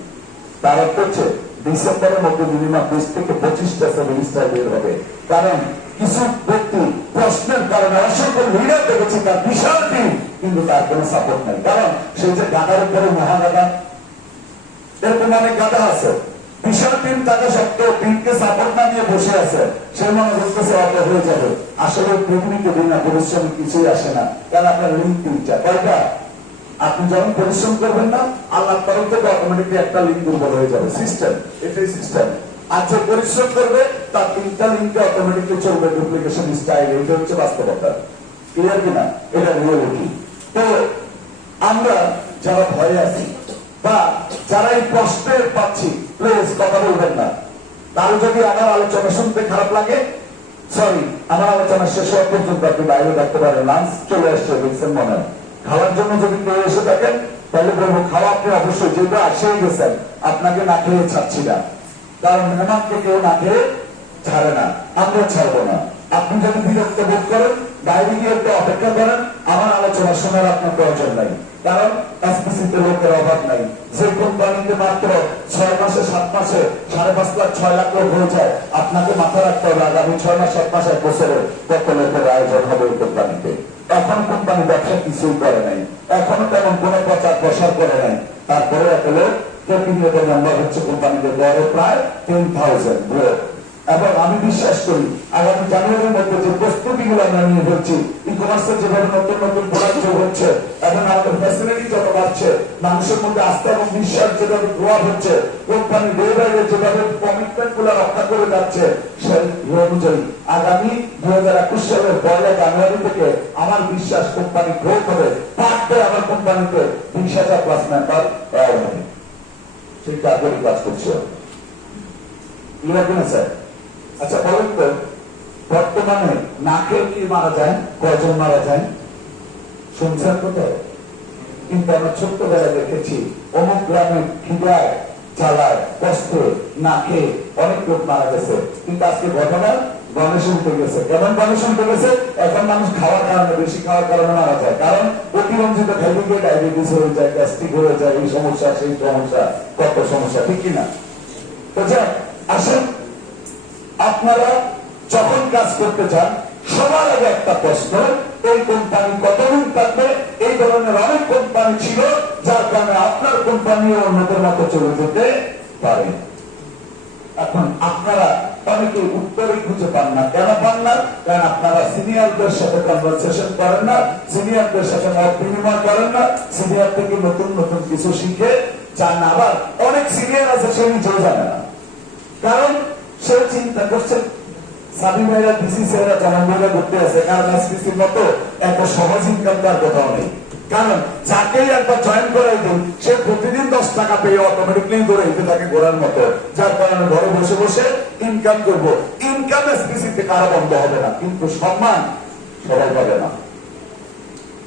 তার অর্থ হচ্ছে ডিসেম্বরের মধ্যে মিনিমাম 20 থেকে 25টা 7 স্টার বের হবে। কারণ কিছু ব্যক্তি প্রশ্নের কারণে অসংখ্য লিডার দেখেছি তার বিশাল টিম, কিন্তু তার কোনো সাপোর্ট নাই। কারণ সে যে গাদার উপরে মহাগাদা, এরকম অনেক গাদা আছে, বিশাল টিম থাকা সত্ত্বেও টিমকে সাপোর্ট না দিয়ে বসে আছে, সে মনে করতেছে অত হয়ে যাবে। আসলে পৃথিবীতে বিনা পরিশ্রম কিছুই আসে না। কারণ আপনার লিঙ্ক 3টা কয়টা, আপনি যখন পরিশ্রম করবেন না, আল্লাহ তরফ থেকে অটোমেটিকলি একটা লিঙ্ক দুর্বল হয়ে যাবে। সিস্টেম, এটাই সিস্টেম। আর যে পরিশ্রম করবে তার 3টা লিঙ্কে অটোমেটিকলি চলবে, ডুপ্লিকেশন স্টাইল। এটা হচ্ছে বাস্তবতা। ক্লিয়ার কিনা? এটা রিয়েলিটি। তো আমরা যারা ভয়ে আছি বা যারা এই প্রশ্নের পাচ্ছি, প্লিজ কথা বলবেন না। তার যদি আমার আলোচনা শুনতে খারাপ লাগে, সরি, আমার আলোচনা শেষ হওয়া পর্যন্ত আপনি বাইরে থাকতে পারেন। লাঞ্চ চলে আসছে, দেখছেন মনে হয়। খাওয়ার জন্য যদি কেউ এসে থাকেন, তাহলে বলবো খাওয়া আপনি অবশ্যই, যেহেতু আসেই গেছেন, আপনাকে না খেয়ে ছাড়ছি না। কারণ মেহমানকে কেউ না খেয়ে ছাড়ে না, আমরা ছাড়বো না। আপনি যদি বিরক্ত বোধ করেন, বাইরে গিয়ে একটু অপেক্ষা করেন, আমার আলোচনা শোনার আপনার প্রয়োজন নাই। কারণ এসপিসিতে লোকের অভাব নাই। যে কোম্পানিতে মাত্র 6 মাসে 7 মাসে 5.5 লাখ 6 লাখ লোক হয়ে যায়, আপনাকে মাথা রাখতে হবে আগামী 6 মাস 7 মাস 1 বছরে কত লোকের আয়োজন হবে এই কোম্পানিতে। এখন কোম্পানি ব্যবসা কিছুই করে নাই, এখনো তেমন কোনো প্রচার প্রসার করে নাই। তারপরে এত লোক প্রতিনিয়ত মেম্বার হচ্ছে কোম্পানিতে, গড়ে প্রায় 10,000 লোক। এবং আমি বিশ্বাস করি আগামী জানুয়ারির মধ্যে যে প্রস্তুতিগুলো আমরা নিয়ে ফেলছি, ই কমার্সের যেভাবে নতুন নতুন প্রোডাক্ট যোগ হচ্ছে এবং আমাদের ফ্যাসিলিটি যত বাড়ছে, মানুষের মধ্যে আস্থা এবং বিশ্বাস যেভাবে গ্রো হচ্ছে, কোম্পানি ডে বাই ডে যেভাবে কমিটমেন্ট গুলো রক্ষা করে যাচ্ছে, সেই অনুযায়ী আগামী 2021 সালের 1 জানুয়ারি থেকে আমার বিশ্বাস কোম্পানি গ্রো করে পারবে। আমার কোম্পানিতে 20,000 প্লাস মেম্বার অ্যাড হবে। সেই কাজেরই কাজ করছে। স্যার, আচ্ছা বলেন তো, বর্তমানে না খেয়ে কি মারা যায়? কয়জন মারা যায় শুনছেন কোথায়? কিন্তু আমরা ছোট্টবেলায় দেখেছি অমুক গ্রামে খিদায় জ্বালায় কষ্টে না খেয়ে অনেক লোক মারা গেছে। কিন্তু আজকে ঘটনা গণেশন উঠে গেছে। কেমন গণেশন উঠে গেছে? এখন মানুষ খাওয়ার কারণে, বেশি খাওয়ার কারণে মারা যায়। কারণ অতিরঞ্জিত খাইতে গিয়ে ডায়াবেটিস হয়ে যায়, গ্যাস্ট্রিক হয়ে যায়, এই সমস্যা সেই সমস্যা, কত সমস্যা, ঠিক কিনা? তো যাক, আসেন, আপনারা যখন কাজ করতে চান, সবার আগে একটা প্রশ্ন, এই কোম্পানি কতদিন থাকবে? এই ধরনের অনেক কোম্পানি ছিল যার কারণে আপনার কোম্পানিও অন্যদের মতো চলে যেতে পারে। এখন আপনারা অনেকে উত্তরই খুঁজে পান না। কেন পান না? কারণ আপনারা সিনিয়রদের সাথে কনভারসেশন করেন না, সিনিয়রদের সাথে মত বিনিময় করেন না, সিনিয়র থেকে নতুন নতুন কিছু শিখে যান না। আবার অনেক সিনিয়র আছে সে নিজেও জানে না, কারণ সে চিন্তা করছে সাবি ভাইরা ডিসি স্যাররা জানান ভাইরা করতে আছে, কারণ এসপিসির মতো এত সহজ ইনকাম তার কোথাও নেই। কারণ যাকেই একবার জয়েন করাই দিন, সে প্রতিদিন 10 টাকা পেয়ে অটোমেটিকলি দৌড়াইতে থাকে ঘোরার মতো। যার কারণে ঘরে বসে বসে ইনকাম করব। ইনকাম এসপিসিতে কারো বন্ধ হবে না, কিন্তু সম্মান সবাই পাবে না।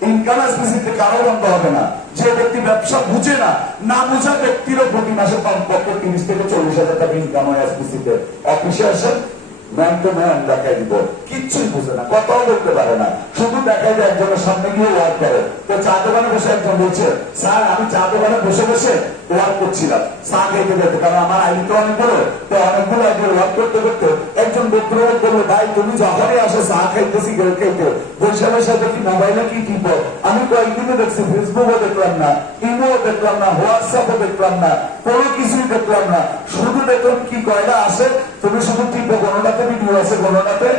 ইনকাম এসপিসিতে কারো বন্ধ হবে না। যে ব্যক্তি ব্যবসা বুঝে না, না বুঝা ব্যক্তিরও প্রতি মাসে কমপক্ষে 30 থেকে 40,000 টাকা ইনকাম হয় এসপিসিতে। অফিসে আসেন, ম্যান টু ম্যান দেখাই দিব, কিচ্ছুই বুঝে না, কথাও বলতে পারে না, শুধু দেখাই যায় একজনের সামনে গিয়ে ওয়ার্ক করে। তো চা দোকানে বসে একজন বলছে, স্যার আমি চা দোকানে বসে বসে ওয়ার্ক করছিলাম, চা খেতে যেতে, কারণ আমার আইডি তো অনেকগুলো, তো অনেকগুলো আইডি ওয়ার্ক করতে করতে একজন ভদ্রলোক বললো, ভাই তুমি যখনই আসো চা খাইতে সিগারেট খাইতে বসে বসে দেখি মোবাইলে কি টিপ। আমি কয়েকদিনে দেখছি ফেসবুকও দেখলাম না, ইমেও দেখলাম না, হোয়াটসঅ্যাপও দেখলাম না, কোনো কিছুই দেখলাম না, শুধু দেখলাম কি কয়লা আসে, তুমি শুধু টিপো, কোনোটাতে ভিডিও আছে, কোনোটাতে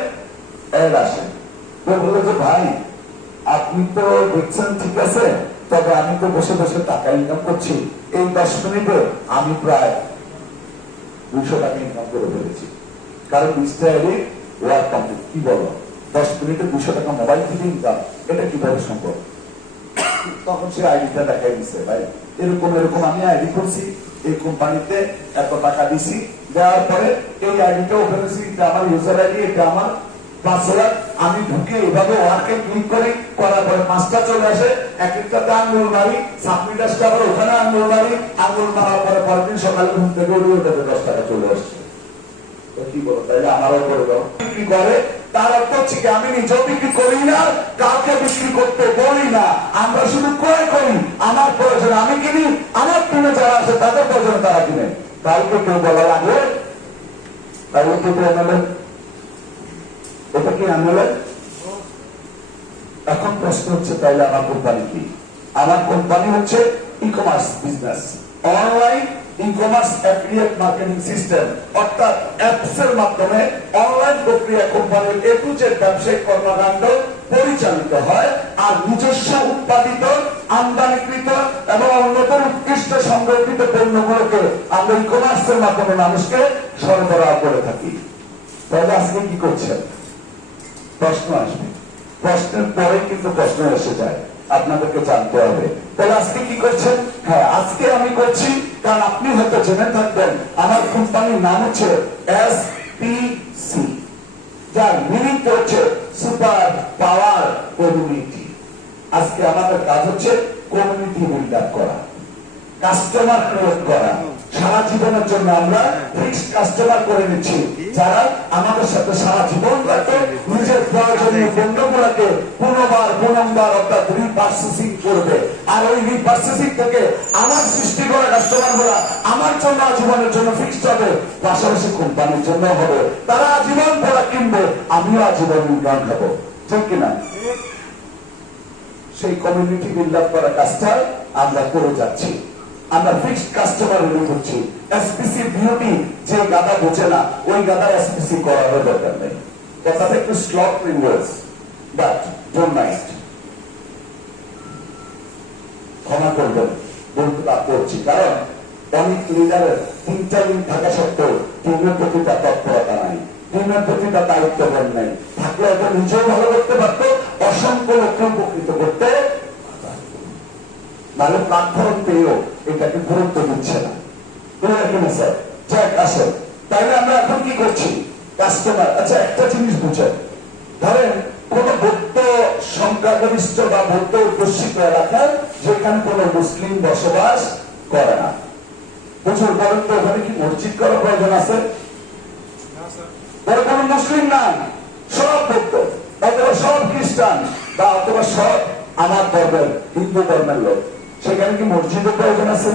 অ্যাড আসে। তো বললো যে ভাই আপনি তো দেখছেন ঠিক আছে, তবে আমি তো বসে বসে টাকা ইনকাম করছি, এই 10 মিনিটে আমি প্রায় 200 টাকা ইনকাম করে ফেলেছি, কারণ 20টা আইডি ওয়ার্ক কমপ্লিট। কি বলো, 10 মিনিটে 200 টাকা মোবাইল থেকে ইনকাম, এটা কিভাবে সম্ভব? তখন সে আইডিটা দেখাই দিচ্ছে, ভাই এরকম এরকম আমি আইডি করছি, এই কোম্পানিতে এত টাকা দিছি, দেওয়ার পরে এই আইডিটা ওপেন হয়েছি, এটা আমার ইউজার আইডি, এটা আমার পাসওয়ার্ড আমি ঢুকে এভাবে ওয়ার্কে ক্লিক করি, করার পরে 5টা চলে আসে, এক একটাতে আঙ্গুল মারি, সাবমিট আসতে আবার ওখানে আঙ্গুল মারি, আঙ্গুল মারার পরে পরের দিন সকালে ঘুম থেকে উঠে ওটাতে 10 টাকা চলে আসছে। তো কি বলো, তাইলে আমারও করে দাও। বিক্রি করে তার অর্থ হচ্ছে কি আমি নিজেও বিক্রি করি না, কাউকে বিক্রি করতে বলি না, আমরা শুধু ক্রয় করি। আমার প্রয়োজন আমি কিনি, আমার টিমে যারা আছে তাদের প্রয়োজন তারা কিনে। কাউকে কেউ বলা লাগবে তাহলে কি আনলেন? এটা কি আনলেন? এখন প্রশ্ন হচ্ছে তাইলে আমার কোম্পানি কি? আমার কোম্পানি হচ্ছে e commerce business, online e commerce affiliate marketing system, অর্থাৎ অ্যাপস এর মাধ্যমে অনলাইন প্রক্রিয়া কোম্পানির এ টু জেড ব্যবসায়িক কর্মকাণ্ড পরিচালিত হয়। আর নিজস্ব উৎপাদিত, আমদানিকৃত এবং অন্যতম উৎকৃষ্ট সংরক্ষিত পণ্যগুলোকে আমরা ই কমার্সের মাধ্যমে মানুষকে সরবরাহ করে থাকি। তাহলে আজকে কি করছেন? প্রশ্ন আসবে, প্রশ্নের পরে কিন্তু প্রশ্ন এসে যায়, আপনাদেরকে জানতে হবে। তাহলে আজকে কি করছেন? হ্যাঁ, আজকে আমি করছি, কারণ আপনি হয়তো জেনে থাকবেন আমার কোম্পানির নাম হচ্ছে SPC, যার মিনিং হচ্ছে সুপার পাওয়ার কমিউনিটি। আজকে আমাদের কাজ হচ্ছে কমিউনিটি বিল্ড আপ করা, কাস্টমার ক্রিয়েট করা। সারা জীবনের জন্য আমরা ফিক্সড কাস্টমার করে নিচ্ছি, যারা আমাদের সাথে সারা জীবন থাকবে, নিজের প্রয়োজনীয় পণ্যগুলোকে পুনর্বার অর্থাৎ রিপারচেসিং করবে। আর ওই রিপারচেসিং থেকে আমার সৃষ্টি করা কাস্টমার গুলা আমার জন্য আজীবনের জন্য ফিক্সড হবে, পাশাপাশি কোম্পানির জন্য হবে। তারা আজীবন প্রোডাক্ট কিনবে, আমিও আজীবন ইনকাম খাবো, ঠিক কিনা? সেই কমিউনিটি বিল্ড আপ করা কাজটা আমরা করে যাচ্ছি। আমরা ফিক্সড কাস্টমার রেডি করছি। এসপিসি বিউটি যে গাদা বোঝে না, ওই গাদা এসপিসি করার দরকার নেই। কথাটা একটু slot reverse, but don't mind, ক্ষমা করবেন বলতে তা করছি, কারণ অনেক লিডারের 3টা লিঙ্ক থাকা সত্ত্বেও টিমের প্রতি তার তৎপরতা নাই, টিমের প্রতি তার দায়িত্ববোধ নেই। থাকলে হয়তো নিজেও ভালো করতে পারতো, অসংখ্য লোককে উপকৃত করতে, মানে প্ল্যাটফর্ম পেয়েও এটাকে গুরুত্ব দিচ্ছে না। স্যার যাক আসেন, তাইলে আমরা এখন কি করছি? কাস্টমার, আচ্ছা একটা জিনিস বুঝেন, ধরেন কোন বৌদ্ধ সংখ্যাগরিষ্ঠ বা বৌদ্ধ অধ্যুষিত এলাকায় যেখানে কোন মুসলিম বসবাস করে না, বুঝুন বলেন তো ওখানে কি মসজিদ করার প্রয়োজন আছে? কোন মুসলিম নাই, সব বৌদ্ধ অথবা সব খ্রিস্টান বা অথবা সব আমার ধর্মের হিন্দু ধর্মের লোক, সেখানে কি মসজিদের প্রয়োজন আছে?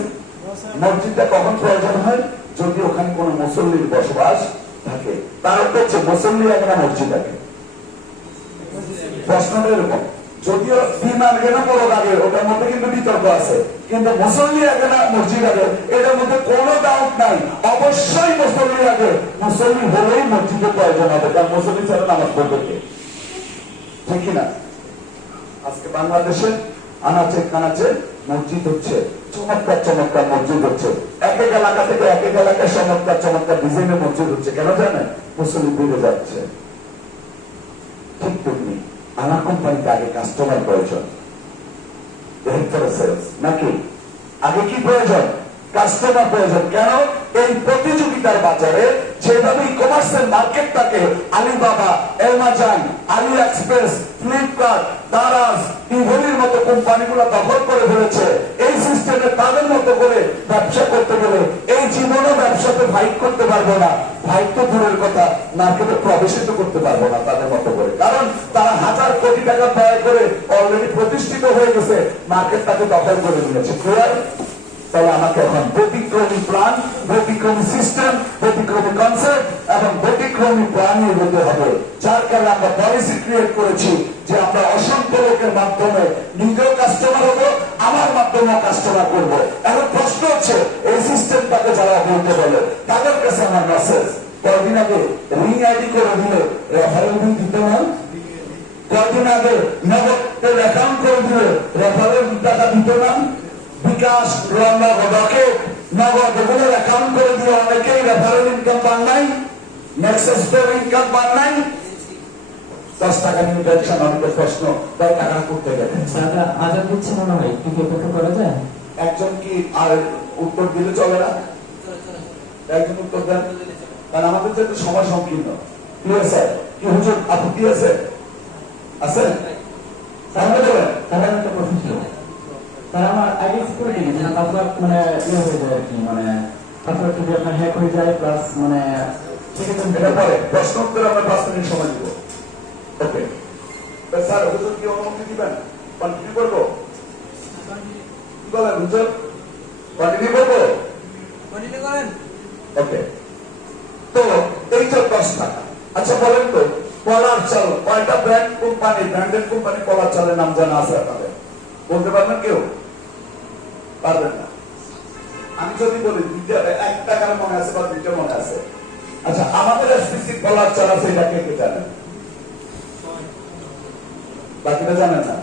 মসজিদটা কখন প্রয়োজন হয়? যদি ওখানে কোন মুসল্লির বসবাস থাকে। তার হচ্ছে মুসল্লি আগে না মসজিদ আগে? প্রশ্নটা এরকম, যদিও দিন আগে না পরক আগে, ওটার মধ্যে কিন্তু বিতর্ক আছে, কিন্তু মুসল্লি আগে না মসজিদ আগে এটার মধ্যে কোনো ডাউট নাই। অবশ্যই মুসল্লি আগে, মুসল্লি হলেই মসজিদের প্রয়োজন হবে, কারণ মুসল্লি ছাড়া নামাজ পড়বে কে, ঠিক কিনা? আজকে বাংলাদেশে আনাচে কানাচে মসজিদ হচ্ছে, চমৎকার চমৎকার মসজিদ হচ্ছে, এক এক এলাকা থেকে এক এক এলাকায় চমৎকার চমৎকার ডিজাইনের মসজিদ হচ্ছে। কেন জানেন? মুসলিম বেড়ে যাচ্ছে। ঠিক তেমনি আমার কোম্পানিতে আগে কাস্টমার প্রয়োজন, নাকি আগে কি প্রয়োজন? কাস্টমার প্রয়োজন। কেন? এই প্রতিযোগিতার বাজারে যেভাবে ই কমার্সের মার্কেটটাকে আলিবাবা, অ্যামাজন, আলি এক্সপ্রেস, ফ্লিপকার্ট, দারাজ, ইভলির মতো কোম্পানিগুলো দখল করে ফেলেছে, এই সিস্টেমে তাদের মতো করে ব্যবসা করতে গেলে এই জীবনও ব্যবসাতে ফাইট করতে পারবো না। ফাইট তো দূরের কথা, মার্কেটে প্রবেশিত করতে পারবো না তাদের মতো করে, কারণ তারা হাজার কোটি টাকা ব্যয় করে অলরেডি প্রতিষ্ঠিত হয়ে গেছে, মার্কেটটাকে দখল করে নিয়েছে। ক্লিয়ার? তাহলে আমাকে এখন ব্যতিক্রমী প্ল্যান, ব্যতিক্রমী সিস্টেম, ব্যতিক্রমী কনসেপ্ট এবং ব্যতিক্রমী প্ল্যান নিয়ে যেতে হবে। যার কারণে আমরা পলিসি ক্রিয়েট করেছি যে আমরা অসংখ্য লোকের মাধ্যমে নিজেও কাস্টমার হবো, আমার মাধ্যমে কাস্টমার করবো। এখন প্রশ্ন হচ্ছে এই সিস্টেমটাকে যারা বলতে বলে তাদের কাছে আমার মেসেজ, কয়েকদিন আগে রিং আইডি করে দিলে রেফারেল বিল দিতে না, কয়েকদিন আগে নগদের অ্যাকাউন্ট করে দিলে রেফারেল টাকা দিত না, বিকাশ, নগদ এগুলোর অ্যাকাউন্ট করে দিয়ে অনেকেই রেফারেল ইনকাম পান নাই, নেক্সাস ইনকাম পান নাই। 10 টাকা নিয়ে পেনশন, অনেকের প্রশ্ন তাই টাকা করতে গেলে আজাদ দিচ্ছে মনে হয়, কি অপেক্ষা করা যায়? একজন কি আর উত্তর দিলে চলে না? একজন উত্তর দেন, কারণ আমাদের যেহেতু সময় সংকীর্ণ। প্রিয় স্যার কি হুজুর আপত্তি আছে? আছে? সামনে বলেন। তারা একটা প্রশ্ন ছিল, তারা আমার আইডি সিকিউরিটি যেন পাসওয়ার্ড মানে ইয়ে হয়ে যায় আর কি, মানে পাসওয়ার্ড যদি আপনার হ্যাক হয়ে যায় প্লাস মানে এটা পরে প্রশ্ন উত্তর আমরা 5 মিনিট সময় দিব। ওকে স্যার, হুজুর কি অনুমতি দিবেন? কন্টিনিউ করবো? কি বলেন হুজুর, কন্টিনিউ করবো? ওকে, তো এই যে 10 টাকা, আচ্ছা বলেন তো কলার চাল কয়টা ব্র্যান্ড কোম্পানি, ব্র্যান্ডেড কোম্পানি কলার চালের নাম জানা আছে আপনাদের? বলতে পারবেন কেউ? পারবেন না। আমি যদি বলি 1 টাকার মনে আছে বা 2টা মনে আছে, আচ্ছা আমাদের এসপিসি কলার চাল আছে, এটা কে কে জানেন? বাকিরা জানেন না।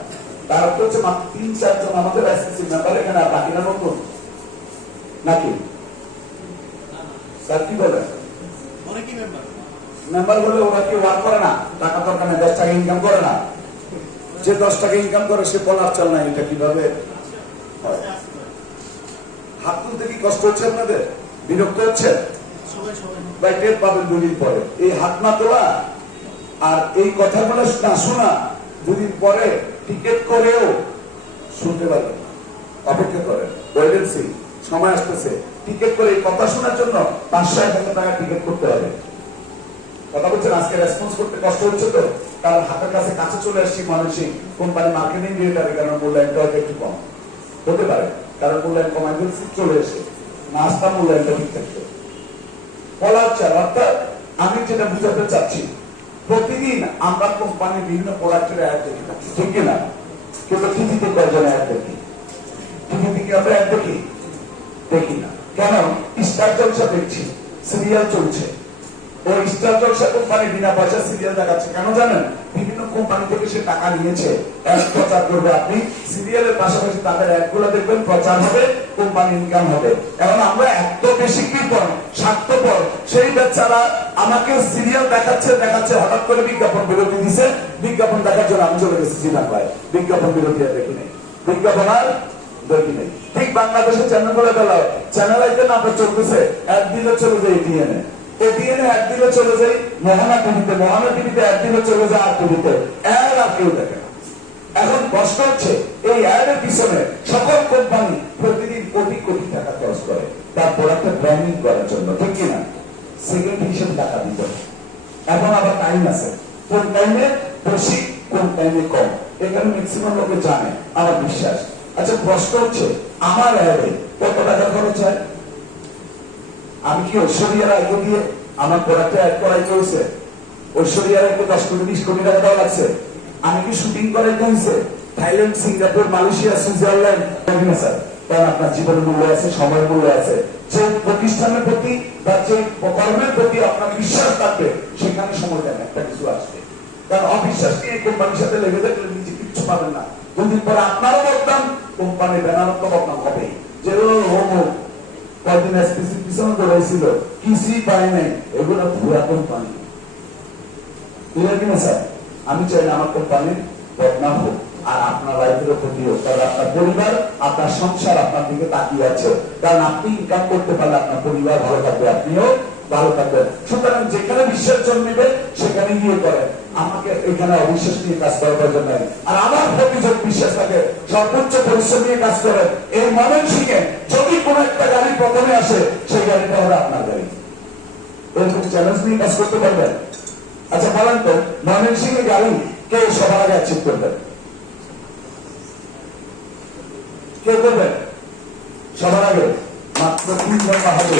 তার হচ্ছে মাত্র 3-4 জন আমাদের এসপিসি মেম্বার এখানে, আর বাকিরা নতুন নাকি? স্যার কি বলেন? মেম্বার বলে ওরা কি ওয়ার্ক করে না? টাকা দরকার নেই, 10 টাকা ইনকাম করে না? যে 10 টাকা ইনকাম করে সে কলার চাল না, এটা কিভাবে হয়? হাত তুলতে কি কষ্ট হচ্ছে আপনাদের? বিরক্ত হচ্ছে? ভাই টের পাবেন 2 দিন পরে। এই হাত না তোলা আর এই কথাগুলো না শোনা 2 দিন পরে টিকেট করেও শুনতে পারবেন না। অপেক্ষা করেন, ওয়েলেন্সি সময় আসতেছে। টিকেট করে এই কথা শোনার জন্য 500-1000 টাকা টিকেট করতে হবে। কথা বলছেন, আজকে রেসপন্স করতে কষ্ট হচ্ছে তো, কারণ হাতের কাছে কাছে চলে আসছি মানসিক কোম্পানি মার্কেটিং ডিরেক্টর, কারণ মূল্যায়নটা হয়তো একটু কম হতে পারে, কারণ মূল্যায়ন কমাই ফেলছি চলে এসে নাস্তা মূল্যায়নটা ঠিক থাকবে। বলার চাল অর্থাৎ আমি যেটা বুঝাতে চাচ্ছি, প্রতিদিন আমরা কোম্পানির বিভিন্ন প্রোডাক্টের অ্যাড দেখি থাকি, ঠিক কিনা? কিন্তু টিভিতে কয়জন অ্যাড দেখি? টিভিতে কি আমরা অ্যাড দেখি? দেখি না। কেন? স্টার জলসা দেখছি, সিরিয়াল চলছে। ওই স্টার জলসা কোম্পানি বিনা পয়সা সিরিয়াল দেখাচ্ছে, কেন জানেন? বিভিন্ন কোম্পানি থেকে সে টাকা নিয়েছে, অ্যাড প্রচার করবে। আপনি সিরিয়ালের পাশাপাশি তাদের অ্যাড গুলো দেখবেন, প্রচার হবে, কোম্পানি ইনকাম হবে। এখন আমরা এত বেশি কৃপণ, স্বার্থপর, সেই বেচারা আমাকে সিরিয়াল দেখাচ্ছে দেখাচ্ছে, হঠাৎ করে বিজ্ঞাপন বিরতি দিছে, বিজ্ঞাপন দেখার জন্য আমি চলে গেছি জিনা পায়, বিজ্ঞাপন বিরতি আর দেখি নেই, বিজ্ঞাপন আর দেখি নেই। ঠিক বাংলাদেশের চ্যানেল গুলো বেলা চ্যানেল আইতে না চলতেছে, অ্যাড দিলে চলে যায় এটিএনে, এটিএনে অ্যাড দিলে চলে যাই মোহনা টিভিতে, মোহনা টিভিতে অ্যাড দিলে চলে যায় আর টিভিতে, অ্যাড আর কেউ দেখে না। এখন কষ্ট হচ্ছে এই অ্যাডের পিছনে সকল কোম্পানি প্রতিদিন কোটি কোটি টাকা খরচ করে তার প্রোডাক্টের ব্র্যান্ডিং করার জন্য, ঠিক কিনা? সেকেন্ড হিসেবে টাকা দিতে হবে। এখন আবার টাইম আছে, কোন টাইমে বেশি কোন টাইমে কম, এখানে ম্যাক্সিমাম লোকে জানে, আমার বিশ্বাস। আচ্ছা প্রশ্ন হচ্ছে, আমার অ্যাডে কত টাকা খরচ হয়? আমি কি ঐশ্বরিয়ার আয় দিয়ে আমার প্রোডাক্টে অ্যাড করাইতে হয়েছে? ঐশ্বরিয়ার আয় 10 কোটি 20 কোটি টাকা দেওয়া লাগছে? আমি কি শুটিং করাইতে হয়েছে Thailand, Singapore, Malaysia, Switzerland? Sir, কারণ আপনার জীবনের মূল্য আছে, সময়ের মূল্য আছে। যে প্রতিষ্ঠানের প্রতি বা যে কর্মের প্রতি আপনার বিশ্বাস থাকবে, সেখানে সময় দেন, একটা কিছু আসবে। কারণ অবিশ্বাস নিয়ে কোম্পানির সাথে লেগে থাকলে নিজে কিচ্ছু পাবেন না। 2 দিন পরে আপনারও বদনাম, কোম্পানির ব্যানারও তো বদনাম হবে। যে কয়েকদিন এসপিসি পিছনে দৌড়াইছিল, কিছুই পায় নাই, এগুলো ভুয়া কোম্পানি। ক্লিয়ার কিনা স্যার? আমি চাই না আমার কোম্পানির বদনাম হোক, আর আপনার লাইফেরও ক্ষতি হোক, কারণ আপনার পরিবার, আপনার সংসার আপনার দিকে তাকিয়ে আছে। কারণ আপনি ইনকাম করতে পারলে আপনার পরিবার ভালো থাকবে, আপনিও ভালো থাকবেন। সুতরাং যেখানে বিশ্বাস জন্মিবে সেখানে গিয়ে করেন, আমাকে এখানে অবিশ্বাস নিয়ে কাজ করার প্রয়োজন নাই। আর আমার প্রতি যদি বিশ্বাস থাকে, সর্বোচ্চ পরিশ্রম নিয়ে কাজ করেন। এই ময়মনসিংহে যদি কোনো একটা গাড়ি প্রথমে আসে, সেই গাড়িটা হবে আপনার গাড়ি। এরকম চ্যালেঞ্জ নিয়ে কাজ করতে পারবেন? আচ্ছা বলেন তো, ময়মনসিংহে গাড়ি কে সবার আগে অ্যাচিভ করবেন? কে করবেন সবার আগে? মাত্র 3 ঘন্টা হবে,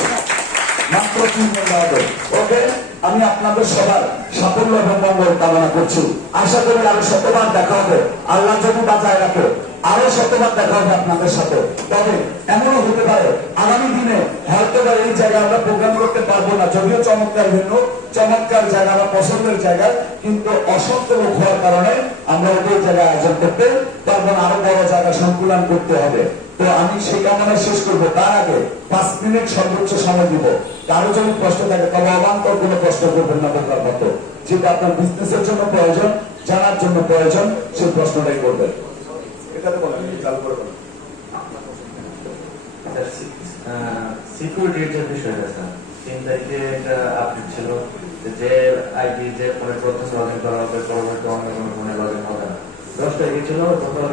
মাত্র 3 ঘন্টা হবে। ওকে, আমি আপনাদের সবার সাফল্য এবং মঙ্গল কামনা করছি। আশা করি আরো শতবার দেখা হবে, আল্লাহ যদি বাঁচায় রাখে, আরো শতবার দেখা হবে আপনাদের সাথে। তবে এমনও হতে পারে আগামী দিনে হয়তো বা এই জায়গায় আমরা প্রোগ্রাম করতে পারবো না, যদিও চমৎকার ভেন্যু, চমৎকার জায়গা, আমার পছন্দের জায়গা, কিন্তু অসংখ্য লোক হওয়ার কারণে আমরা ওই জায়গায় আয়োজন করতে পারবো না, আরো বড় জায়গা সংকুলন করতে হবে। তো আমি সেই কামনা শেষ করবো, তার আগে 5 মিনিট সর্বোচ্চ সময় দিব। কারো যদি প্রশ্ন থাকে তবে অবান্তর কোনো প্রশ্ন করবেন না, বলার মতো যেটা আপনার বিজনেসের জন্য প্রয়োজন, জানার জন্য প্রয়োজন, সেই প্রশ্নটাই করবেন। এটাতে বলেন, চালু করে বলেন। সিকিউরিটির যে বিষয়টা স্যার, 3 তারিখে একটা আপডেট ছিল যে আইডি যে ফোনে প্রথম লগ ইন করা হবে পরবর্তী অন্য কোনো ফোনে লগ ইন হবে না। 10 তারিখে ছিল তখন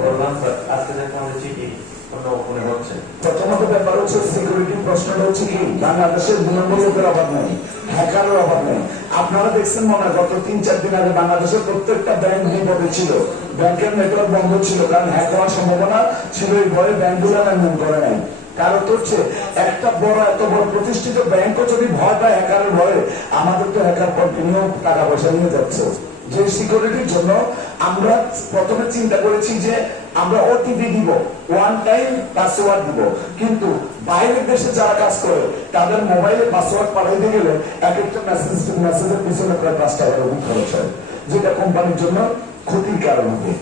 করলাম, বাট আজকে দেখলাম আমাদের চিঠি অন্য ফোনে হচ্ছে। প্রথমত ব্যাপার হচ্ছে সিকিউরিটি প্রশ্নটা হচ্ছে কি, বাংলাদেশের বিনম্বরকের অভাব নেই, হ্যাকারের অভাব নেই। আপনারা দেখছেন মনে হয় গত 3-4 দিন আগে বাংলাদেশের প্রত্যেকটা ব্যাংক বিপদে ছিল, ব্যাংকের নেটওয়ার্ক বন্ধ ছিল, কারণ হ্যাক হওয়ার সম্ভাবনা ছিল। এই ভয়ে ব্যাংকগুলো লেনদেন করে নাই। কারণ হচ্ছে একটা বড় এত বড় প্রতিষ্ঠিত ব্যাংকও যদি ভয় পায় হ্যাকারের ভয়ে, আমাদের তো হ্যাকার কন্টিনিউ টাকা পয়সা নিয়ে যাচ্ছে। যে সিকিউরিটির জন্য আমরা প্রথমে চিন্তা করেছি যে আমরা ওটিপি দিব, ওয়ান টাইম পাসওয়ার্ড দিব, কিন্তু বাইরের দেশে যারা কাজ করে তাদের মোবাইলে পাসওয়ার্ড পাঠাইতে গেলে এক একটা মেসেজের পিছনে প্রায় 5 টাকার অধিক খরচ হয়, যেটা কোম্পানির জন্য ক্ষতির কারণ হবে।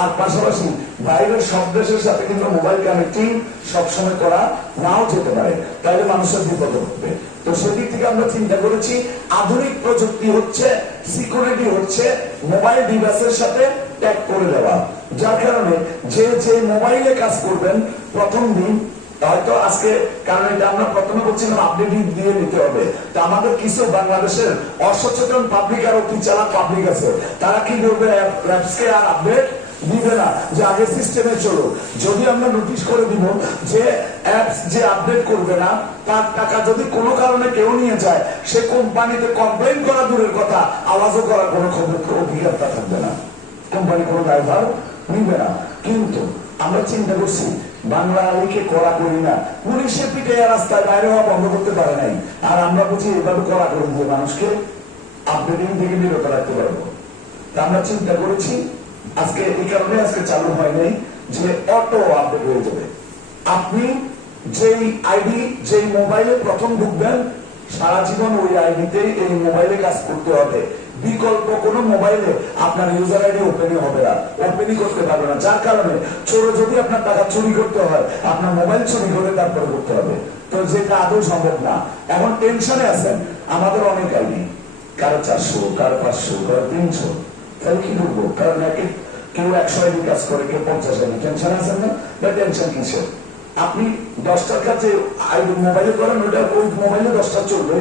আর পাশাপাশি বাইরের সব দেশের সাথে কিন্তু মোবাইল কানেক্টিং সবসময় করা নাও যেতে পারে, তাইলে মানুষের বিপদ হবে। তো সেদিক থেকে আমরা চিন্তা করেছি আধুনিক প্রযুক্তি হচ্ছে সিকিউরিটি হচ্ছে মোবাইল ডিভাইসের সাথে ট্যাগ করে দেওয়া, যার কারণে যে যে মোবাইলে কাজ করবেন প্রথম দিন হয়তো আজকে, কারণ এটা আমরা প্রথমে বলছিলাম আপডেট দিয়ে নিতে হবে। তা আমাদের কিছু বাংলাদেশের অসচেতন পাবলিক আর অতি চালাক পাবলিক আছে, তারা কি করবে, অ্যাপসকে আর আপডেট দিবে না, যে আগে সিস্টেমে চলো। যদি আমরা নোটিশ করে দিব যে অ্যাপস যে আপডেট করবে না তার টাকা যদি কোনো কারণে কেউ নিয়ে যায়, সে কোম্পানিতে কমপ্লেন করা দূরের কথা, আওয়াজও করার কোনো অধিকারটা থাকবে না, কোম্পানি কোনো দায়ভার নিবে না। কিন্তু আমরা চিন্তা করছি বাংলা আইকে করা করি না, পুলিশের পিঠে রাস্তায় বাইরে হওয়া বন্ধ করতে পারে নাই, আর আমরা বুঝি এভাবে করা করে দিয়ে মানুষকে আপডেটিং থেকে বিরত রাখতে পারবো। তা আমরা চিন্তা করেছি আজকে এই কারণে আজকে চালু হয় নাই যে অটো আপডেট হয়ে যাবে। আপনি যেই আইডি যেই মোবাইলে প্রথম ঢুকবেন সারা জীবন ওই আইডিতে এই মোবাইলে কাজ করতে হবে। বিকল্প কোনো মোবাইলে আপনার ইউজার আইডি ওপেনই হবে না, ওপেনই করতে পারবে না, যার কারণে চোর যদি আপনার টাকা চুরি করতে হয় আপনার মোবাইল চুরি করে তারপরে করতে হবে, তো যেটা আদৌ সম্ভব না। এখন টেনশনে আছেন, আমাদের অনেক আইডি, কারো 400, কারো 500, কারো 300, তাহলে কি করবো? কারণ কেউ 100 আইডি কাজ করে, কেউ 50 আইডি। টেনশন আছেন না? বা টেনশন কিসের? আপনি 10 টাকা যে আইডি মোবাইলে করেন ওইটা ওই মোবাইলে 10টা চলবে,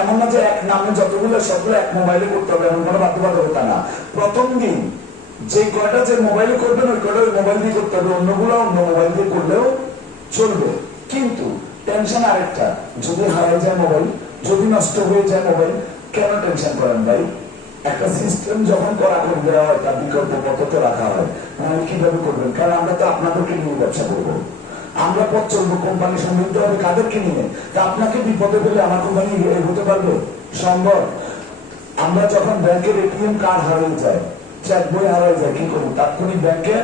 এমন না যে এক নামে যতগুলো সবগুলো এক মোবাইলে করতে হবে, এমন কোনো বাধ্যবাধকতা না। প্রথম দিন যে কয়টা যে মোবাইলে করবেন ওই কয়টা ওই মোবাইল দিয়ে করতে হবে, অন্যগুলো অন্য মোবাইল দিয়ে করলেও চলবে। কিন্তু টেনশন আরেকটা, যদি হারিয়ে যায় মোবাইল, যদি নষ্ট হয়ে যায় মোবাইল, কেন টেনশন করেন ভাই? একটা সিস্টেম যখন করা করে দেওয়া হয় তার বিকল্প পদ্ধতি রাখা হয়, মানে কিভাবে করবেন? কারণ আমরা তো আপনাদেরকে নিয়ে ব্যবসা করবো, আমরা পথ চলবো, কোম্পানি সমৃদ্ধ হবে কাদেরকে নিয়ে? তা আপনাকে বিপদে পেলে আমার কোম্পানি হতে পারবে? সম্ভব? আমরা যখন ব্যাংকের এটিএম কার্ড হারিয়ে যায়, চেক বই হারিয়ে যায়, কি করি? তাৎক্ষণিক ব্যাংকের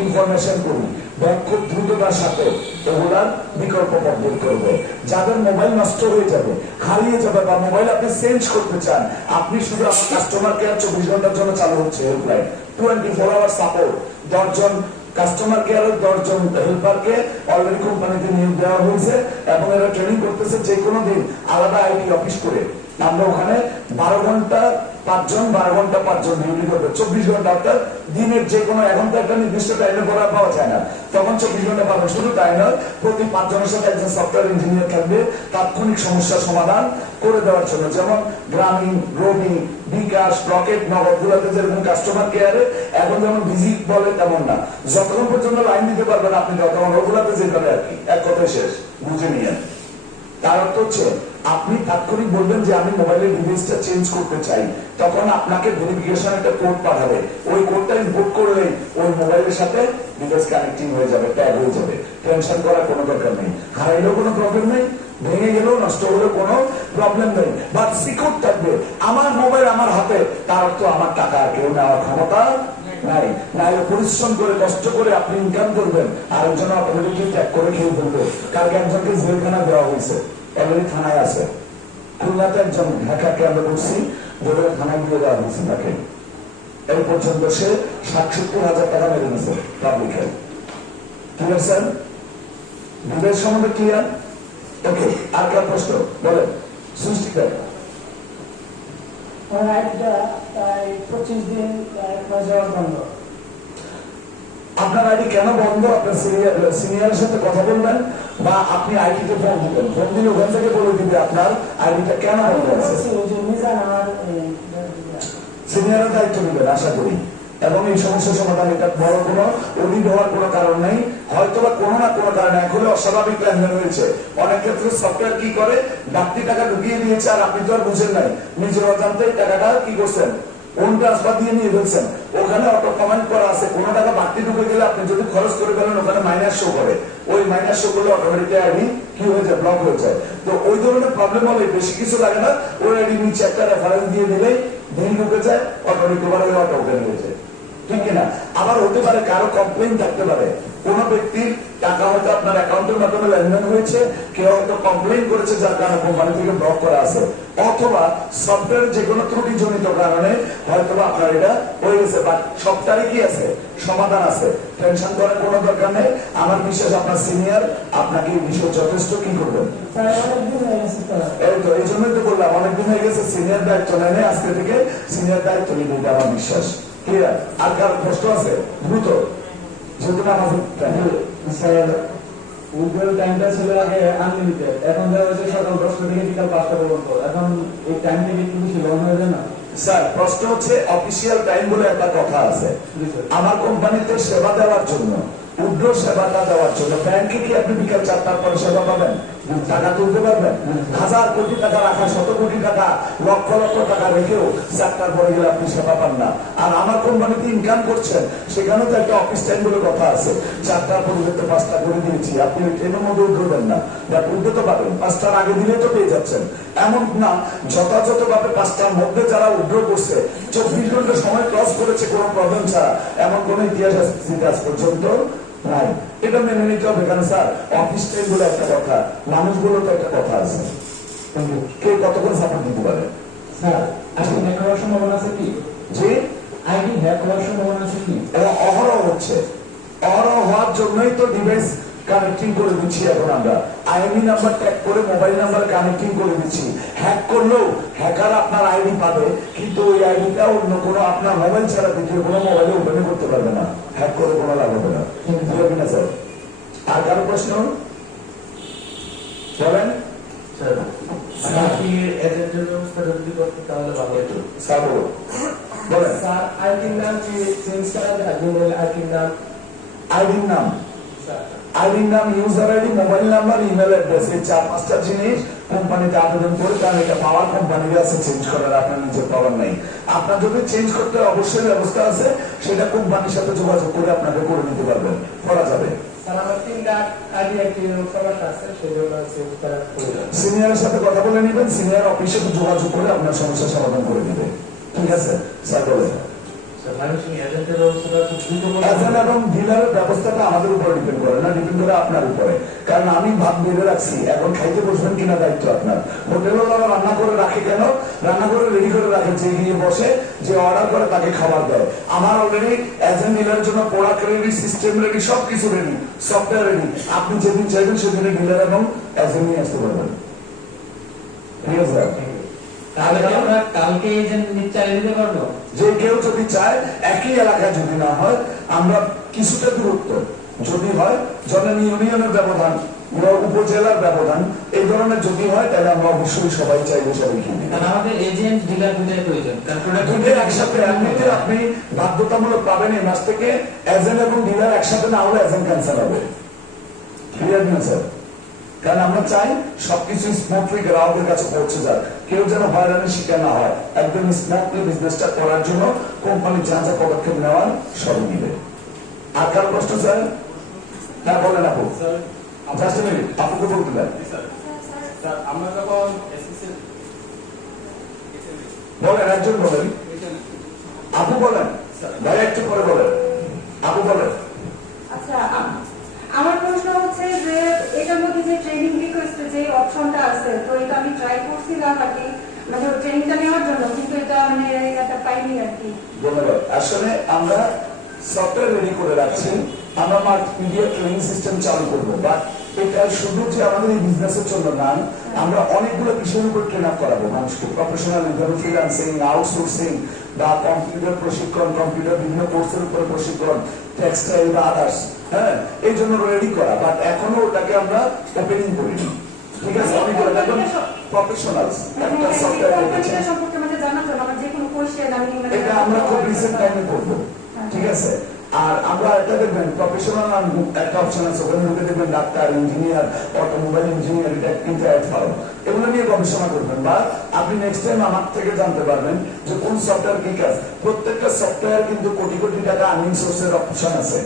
ইনফরমেশন করি, ব্যাংক খুব দ্রুততার সাথে এগুলার বিকল্প পদ্ধতি করবে। যাদের মোবাইল নষ্ট হয়ে যাবে, হারিয়ে যাবে, বা মোবাইল আপনি চেঞ্জ করতে চান, আপনি শুধু আপনার কাস্টমার কেয়ার 24 ঘন্টার জন্য চালু হচ্ছে হেল্পলাইন, 24 আওয়ার সাপোর্ট। 10 জন কাস্টমার কেয়ারের 10 জন হেল্পারকে অলরেডি কোম্পানিতে নিয়োগ দেওয়া হয়েছে এবং এরা ট্রেনিং করতেছে যে কোনো দিন আলাদা আইটি অফিস করে। আমরা ওখানে 12 ঘন্টা 5 জন, 12 ঘন্টা 5 জন ডিউটি করবে, 24 ঘন্টা। অর্থাৎ দিনের যে কোনো, এখন তো একটা নির্দিষ্ট টাইমে করা পাওয়া যায় না, তখন 24 ঘন্টা পাবেন। শুধু তাই নয়, প্রতি 5 জনের সাথে একজন সফটওয়্যার ইঞ্জিনিয়ার থাকবে তাৎক্ষণিক সমস্যার সমাধান করে দেওয়ার জন্য। যেমন গ্রামীণ, রবি, বিকাশ, রকেট, নগদ গুলাতে যেরকম কাস্টমার কেয়ারে এখন যেমন ভিজিট বলে তেমন না, যতক্ষণ পর্যন্ত লাইন দিতে পারবেন আপনি ততক্ষণ ওগুলাতে যেতে আর কি, এক কথায় শেষ, বুঝে নিয়ে। তার অর্থ হচ্ছে আপনি তাৎক্ষণিক বলবেন যে আমি মোবাইলের ডিভাইসটা চেঞ্জ করতে চাই, তখন আপনাকে ভেরিফিকেশন একটা কোড পাঠাবে, ওই কোডটা ইনপুট করলে ওই মোবাইলের সাথে ডিভাইস কানেক্টিং হয়ে যাবে, ট্যাগ হয়ে যাবে। টেনশন করার কোনো দরকার নেই, হারাইলেও কোনো প্রবলেম নেই, ভেঙে গেলেও নষ্ট হলেও কোনো প্রবলেম নেই, বাট সিকিউর থাকবে। আমার মোবাইল আমার হাতে, তার অর্থ আমার টাকা আর কেউ নেওয়ার ক্ষমতা নাই। নাইলে পরিশ্রম করে কষ্ট করে আপনি ইনকাম করবেন, আরেকজন অটোমেটিকলি ট্যাগ করে খেয়ে ফেলবে। কালকে একজনকে জেলখানা দেওয়া হয়েছে, অলরেডি থানায় আছে। খুলনাতে একজন ঢাকাকে আমরা বলছি ধরে থানায় দিয়ে দেওয়া হয়েছে তাকে, এই পর্যন্ত সে ৬৭,০০০ টাকা মেরে নিয়েছে পাবলিকে। Clear sir? ডিভাইস সম্বন্ধে ক্লিয়ার? ওকে, আর কার প্রশ্ন বলেন? সৃষ্টিকার আপনার আইডি কেন বন্ধ? আপনার সিনিয়রের সাথে কথা বলবেন, বা আপনি আইডিতে ফোন দিবেন, ফোন দিলে ওখান থেকে বলে দিবে আপনার আইডিটা কেন বন্ধ আছে। সিনিয়রের দায়িত্ব নেবেন আশা করি, এবং এই সমস্যার সমাধান এটা বড় কোনো অডিট হওয়ার কোনো কারণ নেই। হয়তো বা কোনো না কোনো কারণে এখন অস্বাভাবিক লেনদেন হয়েছে। অনেক ক্ষেত্রে সফটওয়্যার কি করে, বাড়তি টাকা ঢুকিয়ে দিয়েছে আর আপনি তো আর বুঝেন নাই, নিজের অজান্তে টাকাটা কি করছেন, কোন ট্রান্সফার দিয়ে নিয়ে ফেলছেন। ওখানে অটো কমেন্ট করা আছে, কোনো টাকা বাড়তি ঢুকে গেলে আপনি যদি খরচ করে ফেলেন ওখানে মাইনাস শো করে, ওই মাইনাস শো করলে অটোমেটিক আইডি কি হয়ে যায়, ব্লক হয়ে যায়। তো ওই ধরনের প্রবলেম হলে বেশি কিছু লাগে না, ওই আইডি নিচে একটা রেফারেন্স দিয়ে দিলেই দিন ঢুকে যায়, অটো রিকভার হয়ে অটো ওপেন হয়ে যায়, ঠিক কিনা। আবার হতে পারে কারো কমপ্লেইন থাকতে পারে, কোন ব্যক্তির টাকা হয়তো আপনার অ্যাকাউন্টের মাধ্যমে লেনদেন হয়েছে, কেউ হয়তো কমপ্লেইন করেছে যার কারণে কোম্পানি থেকে ব্লক করা আছে, অথবা সফটওয়্যার যে কোনো ত্রুটিজনিত কারণে হয়তো আপনার এটা হয়ে গেছে। বাট সবটারই কি আছে, সমাধান আছে, টেনশন করার কোনো দরকার নেই। আমার বিশ্বাস আপনার সিনিয়র আপনাকে এই বিষয়ে যথেষ্ট কি করবেন। এই তো এই জন্যই তো বললাম অনেকদিন হয়ে গেছে, সিনিয়র দায়িত্ব নেয় আজকে থেকে সিনিয়র দায়িত্ব নিবে, এটা আমার বিশ্বাস। ক্লিয়ার? আর কারো কষ্ট আছে দ্রুত, যেহেতু আমাদের স্যার উইথড্রল টাইমটা ছিল আগে আনলিমিটেড, এখন দেওয়া হয়েছে সকাল 10টা থেকে বিকাল 5টা পর্যন্ত। এখন এই টাইমটা কি একটু বেশি লং হয়ে যায় না? স্যার প্রশ্ন হচ্ছে অফিসিয়াল টাইম বলে একটা কথা আছে, আমার কোম্পানিতে সেবা দেওয়ার জন্য, উগ্র সেবাটা দেওয়ার জন্য ব্যাংকে কি আপনি বিকাল 4টার পরে সেবা পাবেন, টাকা তুলতে পারবেন? হাজার কোটি টাকা রাখা, শত কোটি টাকা, লক্ষ লক্ষ টাকা রেখেও 4টার পরে গেলে আপনি সেবা পান না। আর আমার কোম্পানিতে ইনকাম করছেন, সেখানেও তো একটা অফিস টাইম বলে কথা আছে, 4টার পরিবর্তে 5টা করে দিয়েছি, আপনি ট্রেনের মধ্যে উঠবেন না, উঠতে তো পারবেন, 5টার আগে দিলে তো পেয়ে যাচ্ছেন। এমন না, যথাযথভাবে 5টার মধ্যে যারা উগ্র করছে 24 ঘন্টা সময় ক্রস করেছে কোনো প্রবলেম ছাড়া, এমন কোন ইতিহাস আজ পর্যন্ত নাই। এটা মেনে নিতে হবে, কারণ স্যার অফিস টাইম বলে একটা কথা, মানুষগুলো তো একটা কথা আছে, কে কতক্ষণ সাপোর্ট দিতে পারে। স্যার আইডি হ্যাক হওয়ার সম্ভাবনা আছে কি? যে আইডি হ্যাক হওয়ার সম্ভাবনা আছে কি? এবং অহরহ হচ্ছে, অহরহ হওয়ার জন্যই তো ডিভাইস কানেক্টিং করে দিচ্ছি। এখন আমরা আইডি নাম্বার ট্যাগ করে মোবাইল নাম্বার কানেক্টিং করে দিচ্ছি। হ্যাক করলেও হ্যাকার আপনার আইডি পাবে, কিন্তু ওই আইডিটা অন্য কোনো আপনার মোবাইল ছাড়া দ্বিতীয় কোনো মোবাইলে ওপেন করতে পারবে না, হ্যাক করে কোনো লাভ হবে না। বুঝলেন না স্যার? আর কারো প্রশ্ন বলেন। এজেন্টের ব্যবস্থাটা যদি করতে তাহলে ভালো হতো। স্যার বলেন। স্যার আইডির নাম কি চেঞ্জ করা যায়? জিমেল আইডির নাম, আইডির নাম, আইডির নাম, user ID, mobile number, email address, এই 4-5টা জিনিস কোম্পানিতে আবেদন করে, কারণ এটা পাওয়ার কোম্পানির আছে, চেঞ্জ করার আপনার নিজের পাওয়ার নাই। আপনার যদি চেঞ্জ করতে অবশ্যই ব্যবস্থা আছে, সেটা কোম্পানির সাথে যোগাযোগ করে আপনাকে করে নিতে পারবেন, করা যাবে। সিনিয়রের সাথে কথা বলে নিবেন, সিনিয়র অফিসে যোগাযোগ করে আপনার সমস্যার সমাধান করে দিবে, ঠিক আছে স্যার? বলেন। এজেন্ট এবং ডিলারের ব্যবস্থাটা আমাদের উপরে ডিপেন্ড করে না, ডিপেন্ড করে আপনার উপরে। কারণ আমি ভাত বেড়ে রাখছি, এখন খাইতে বসবেন কিনা দায়িত্ব আপনার। হোটেলওয়ালা রান্না করে রাখে কেন? রান্না করে রেডি করে রাখে, যে গিয়ে বসে, যে অর্ডার করে তাকে খাবার দেয়। আমার অলরেডি এজেন্ট ডিলারের জন্য প্রোডাক্ট রেডি, সিস্টেম রেডি, সবকিছু রেডি, সফটওয়্যার রেডি। আপনি যেদিন চাইবেন সেদিনে ডিলার এবং এজেন্ট নিয়ে আসতে পারবেন, ঠিক আছে? তাহলে আমরা কালকে এজেন্ট চালিয়ে দিতে পারবো। যে কেউ যদি চায়, একই এলাকায় যদি না হয়, আমরা কিছুটা দূরত্ব যদি হয়, জনের ইউনিয়নের ব্যবধান, উপজেলার ব্যবধান, এই ধরনের যদি হয়, তাহলে আমরা অবশ্যই সবাই চাইবো সবাইকে। আমাদের এজেন্ট ডিলার দুটাই প্রয়োজন, কারণ দুটোই একসাথে। এমনিতে আপনি বাধ্যতামূলক পাবেন এই মাস থেকে, এজেন্ট এবং ডিলার একসাথে না হলে এজেন্ট ক্যান্সেল হবে, ক্লিয়ার না স্যার? কারণ আমরা চাই সবকিছু স্মুথলি গ্রাহকের কাছে পৌঁছে যাক, কেউ যেন হয়রানির শিকার না হয়। একদম স্মুথলি বিজনেসটা করার জন্য কোম্পানি যা যা পদক্ষেপ নেওয়ার সবই নিবে। আর কারো প্রশ্ন স্যার? হ্যাঁ বলেন আপু। জাস্ট এ মিনিট, আপুকে বলতে দেন। আমরা যখন বলেন, একজন বলেন। আপু বলেন, ভাই একটু পরে বলেন। আপু বলেন। আচ্ছা, আমার প্রশ্ন হচ্ছে যে এটার মধ্যে যে ট্রেনিং রিকোয়েস্টে যে অপশনটা আছে, তো এটা আমি ট্রাই করছিলাম আর কি, মানে ট্রেনিংটা নেওয়ার জন্য, কিন্তু এটা মানে এটা পাইনি আর কি। ধন্যবাদ। আসলে আমরা সফটওয়্যার রেডি করে রাখছি, আমরা মাল্টিমিডিয়া ট্রেনিং সিস্টেম চালু করবো, বাট এটা শুধু যে আমাদের এই বিজনেসের জন্য না, আমরা অনেকগুলো বিষয়ের উপর ট্রেন আপ করাবো মানুষকে, প্রফেশনাল ফ্রিল্যান্সিং, আউটসোর্সিং বা কম্পিউটার প্রশিক্ষণ, কম্পিউটার বিভিন্ন কোর্সের উপর প্রশিক্ষণ, টেক্সটাইল বা আদার্স, হ্যাঁ, এই জন্য রেডি করা, বাট এখনো ওটাকে আমরা ওপেনিং করিনি। ঠিক আছে, অনেক প্রফেশনালস একটা সফটওয়্যার কোম্পানিটা সম্পর্কে আমাদের জানার জন্য আমার যে কোনো কোশ্চেন আমি এটা আমরা খুব রিসেন্ট টাইমে করবো। ঠিক আছে, আর আমরা এটা দেখবেন প্রফেশনাল একটা অপশন আছে, ওখানে ঢুকে দেখবেন ডাক্তার, ইঞ্জিনিয়ার, অটোমোবাইল ইঞ্জিনিয়ার, এটা কিন্তু অ্যাড ফার্ম, এগুলো নিয়ে গবেষণা করবেন, বা আপনি নেক্সট টাইম আমার থেকে জানতে পারবেন যে কোন সফটওয়্যার কি কাজ। প্রত্যেকটা সফটওয়্যার কিন্তু কোটি কোটি টাকা আর্নিং সোর্সের অপশন আছে,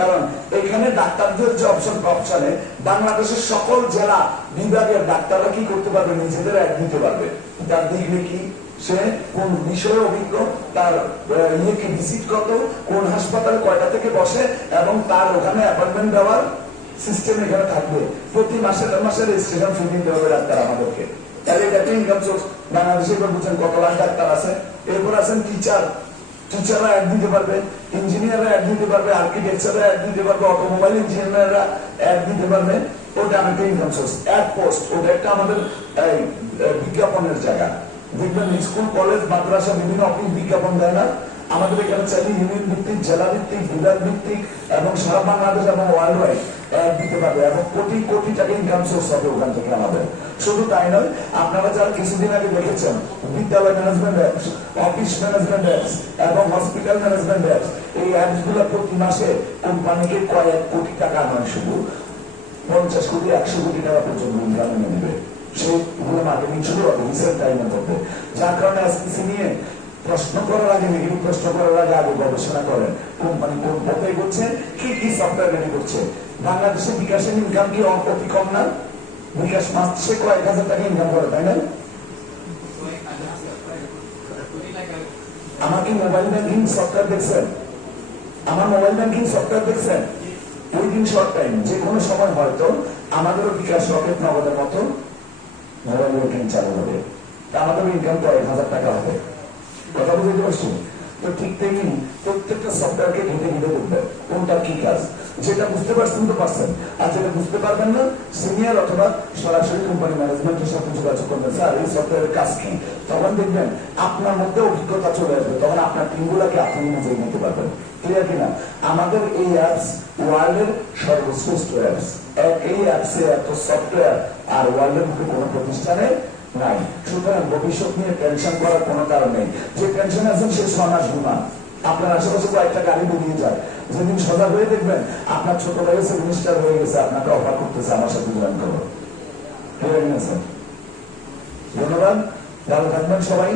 কারণ এখানে ডাক্তারদের যে অপশনে বাংলাদেশের সকল জেলা বিভাগের ডাক্তাররা কি করতে পারবে, নিজেদের অ্যাড দিতে পারবে, তার দিকলে কি, সে কোন বিষয়ে অভিজ্ঞ, তার ইয়েকে ভিজিট কত, কোন হাসপাতালে কয়টা থেকে বসে, এবং তার ওখানে অ্যাপয়েন্টমেন্ট দেওয়ার সিস্টেম এখানে থাকবে। প্রতি মাসে রেজিস্ট্রেশন ফি দিতে হবে ডাক্তার আমাদেরকে, তাহলে এটা একটা ইনকাম সোর্স। বাংলাদেশে বুঝছেন কত লাখ ডাক্তার আছে, এরপর আছেন টিচার, টিচাররা অ্যাড দিতে পারবে, ইঞ্জিনিয়াররা অ্যাড দিতে পারবে, আর্কিটেকচাররা অ্যাড দিতে পারবে, অটোমোবাইল ইঞ্জিনিয়াররা অ্যাড দিতে পারবে। ওটা একটা ইনকাম সোর্স। অ্যাড পোস্ট, ওটা একটা আমাদের বিজ্ঞাপনের জায়গা। দেখবেন স্কুল, কলেজ, মাদ্রাসা বিভিন্ন অফিস বিজ্ঞাপন দেয় না, আমাদের এখানে চাইলে ইউনিয়ন ভিত্তিক, জেলা ভিত্তিক, বিভাগ ভিত্তিক এবং সারা বাংলাদেশ এবং ওয়ার্ল্ড ওয়াইড অ্যাড দিতে পারবে, এবং কোটি কোটি টাকা ইনকাম সোর্স হবে ওখান থেকে আমাদের। শুধু তাই নয়, আপনারা যারা কিছুদিন আগে দেখেছেন বিদ্যালয় management apps, office management apps এবং হসপিটাল ম্যানেজমেন্ট অ্যাপস, এই অ্যাপস গুলো প্রতি মাসে কোম্পানিকে কয়েক কোটি টাকা নয়, শুধু 50 কোটি 100 কোটি টাকা পর্যন্ত ইনকাম এনে দেবে। সেইগুলো মার্কেটিং শুরু হবে রিসেন্ট টাইমের মধ্যে। যার কারণে এসপিসি নিয়ে প্রশ্ন করার আগে, নেগেটিভ প্রশ্ন করার আগে আগে গবেষণা করেন কোম্পানি কোন পথে এগোচ্ছে, কি কি সফটওয়্যার রেডি করছে। বাংলাদেশের বিকাশের ইনকাম কি অতি কম না? বিকাশ মাসে কয়েক হাজার টাকা ইনকাম করে, তাই না? আমার কি মোবাইল ব্যাংকিং সফটওয়্যার দেখছেন? আমার মোবাইল ব্যাংকিং সফটওয়্যার দেখছেন? উইদিন শর্ট টাইম, যে কোনো সময় হয়তো আমাদেরও বিকাশ, রকেট, নগদের মতো মোবাইল ব্যাংকিং চালু হবে, আমাদের ইনকাম কয়েক হাজার টাকা হবে। কথা বুঝতে পারছি? তো ঠিক তেমনি প্রত্যেকটা সফটওয়্যারকে ঘেটে ঘেটে দেখবেন কোনটার কি কাজ। যেটা বুঝতে পারছেন তো পারছেন, আর যেটা বুঝতে পারবেন না, সিনিয়র অথবা সরাসরি কোম্পানি ম্যানেজমেন্টের সাথে যোগাযোগ করবেন, স্যার এই সফটওয়্যারের কাজ কি। তখন দেখবেন আপনার মধ্যে অভিজ্ঞতা চলে আসবে, তখন আপনার টিমগুলোকে আপনি নিজেই নিতে পারবেন। ক্লিয়ার কিনা? আমাদের এই অ্যাপস ওয়ার্ল্ডের সর্বশ্রেষ্ঠ অ্যাপস। এই অ্যাপসে এত সফটওয়্যার আর ওয়ার্ল্ডের মধ্যে কোনো প্রতিষ্ঠানে নাই। সুতরাং ভবিষ্যৎ নিয়ে টেনশন করার কোনো কারণ নেই। যে টেনশন আছেন সে সমাজ গুণা। আপনার আশেপাশে কয়েকটা গাড়ি বেরিয়ে যায়, যেদিন সজাগ হয়ে দেখবেন আপনার ছোট ভাই হচ্ছে মিনিস্টার হয়ে গেছে, আপনাকে অফার করতেছে আমার সাথে জয়েন করো। ধন্যবাদ, ভালো থাকবেন সবাই।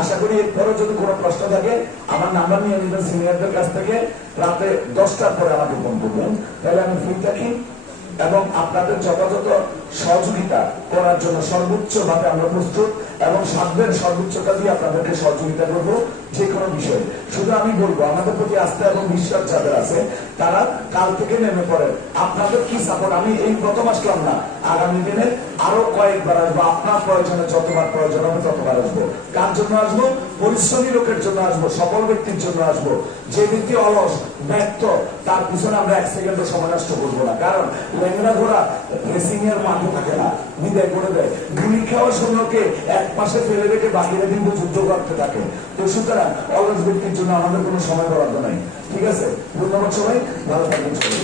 আশা করি এরপরও যদি কোনো প্রশ্ন থাকে আমার নাম্বার নিয়ে নেবেন সিনিয়রদের কাছ থেকে, রাতে 10টার পরে আমাকে ফোন করবেন, তাহলে আমি ফ্রি থাকি এবং আপনাদের যথাযথ সহযোগিতা করার জন্য সর্বোচ্চ ভাবে আমরা প্রস্তুত, এবং সাধ্যের সর্বোচ্চতা দিয়ে আপনাদেরকে সহযোগিতা করবো যে কোনো বিষয়ে। শুধু আমি বলবো আমাদের প্রতি আস্থা এবং বিশ্বাস যাদের আছে তারা কাল থেকে নেমে পড়েন। আপনাদের কি সাপোর্ট, আমি এই প্রথম আসলাম না, আগামী দিনে আরো কয়েকবার আসবো, আপনার প্রয়োজনে যতবার প্রয়োজন হবে ততবার আসবো। কার জন্য আসবো? পরিশ্রমী লোকের জন্য আসবো, সফল ব্যক্তির জন্য আসবো। যে ব্যক্তি অলস, ব্যর্থ, তার পিছনে আমরা 1 সেকেন্ডও সময় নষ্ট করবো না, কারণ ল্যাংড়া ঘোড়া রেসিং এর মাঠে থাকে না, বিদায় করে দেয়। গুলি খাওয়া সৈন্যকে এক পাশে ফেলে রেখে বাকিরা কিন্তু যুদ্ধ করতে থাকে। তো সুতরাং অলস ব্যক্তির জন্য আমাদের কোনো সময় বরাদ্দ নাই। ঠিক আছে, ধন্যবাদ সবাই, ভালো থাকবেন সবাই।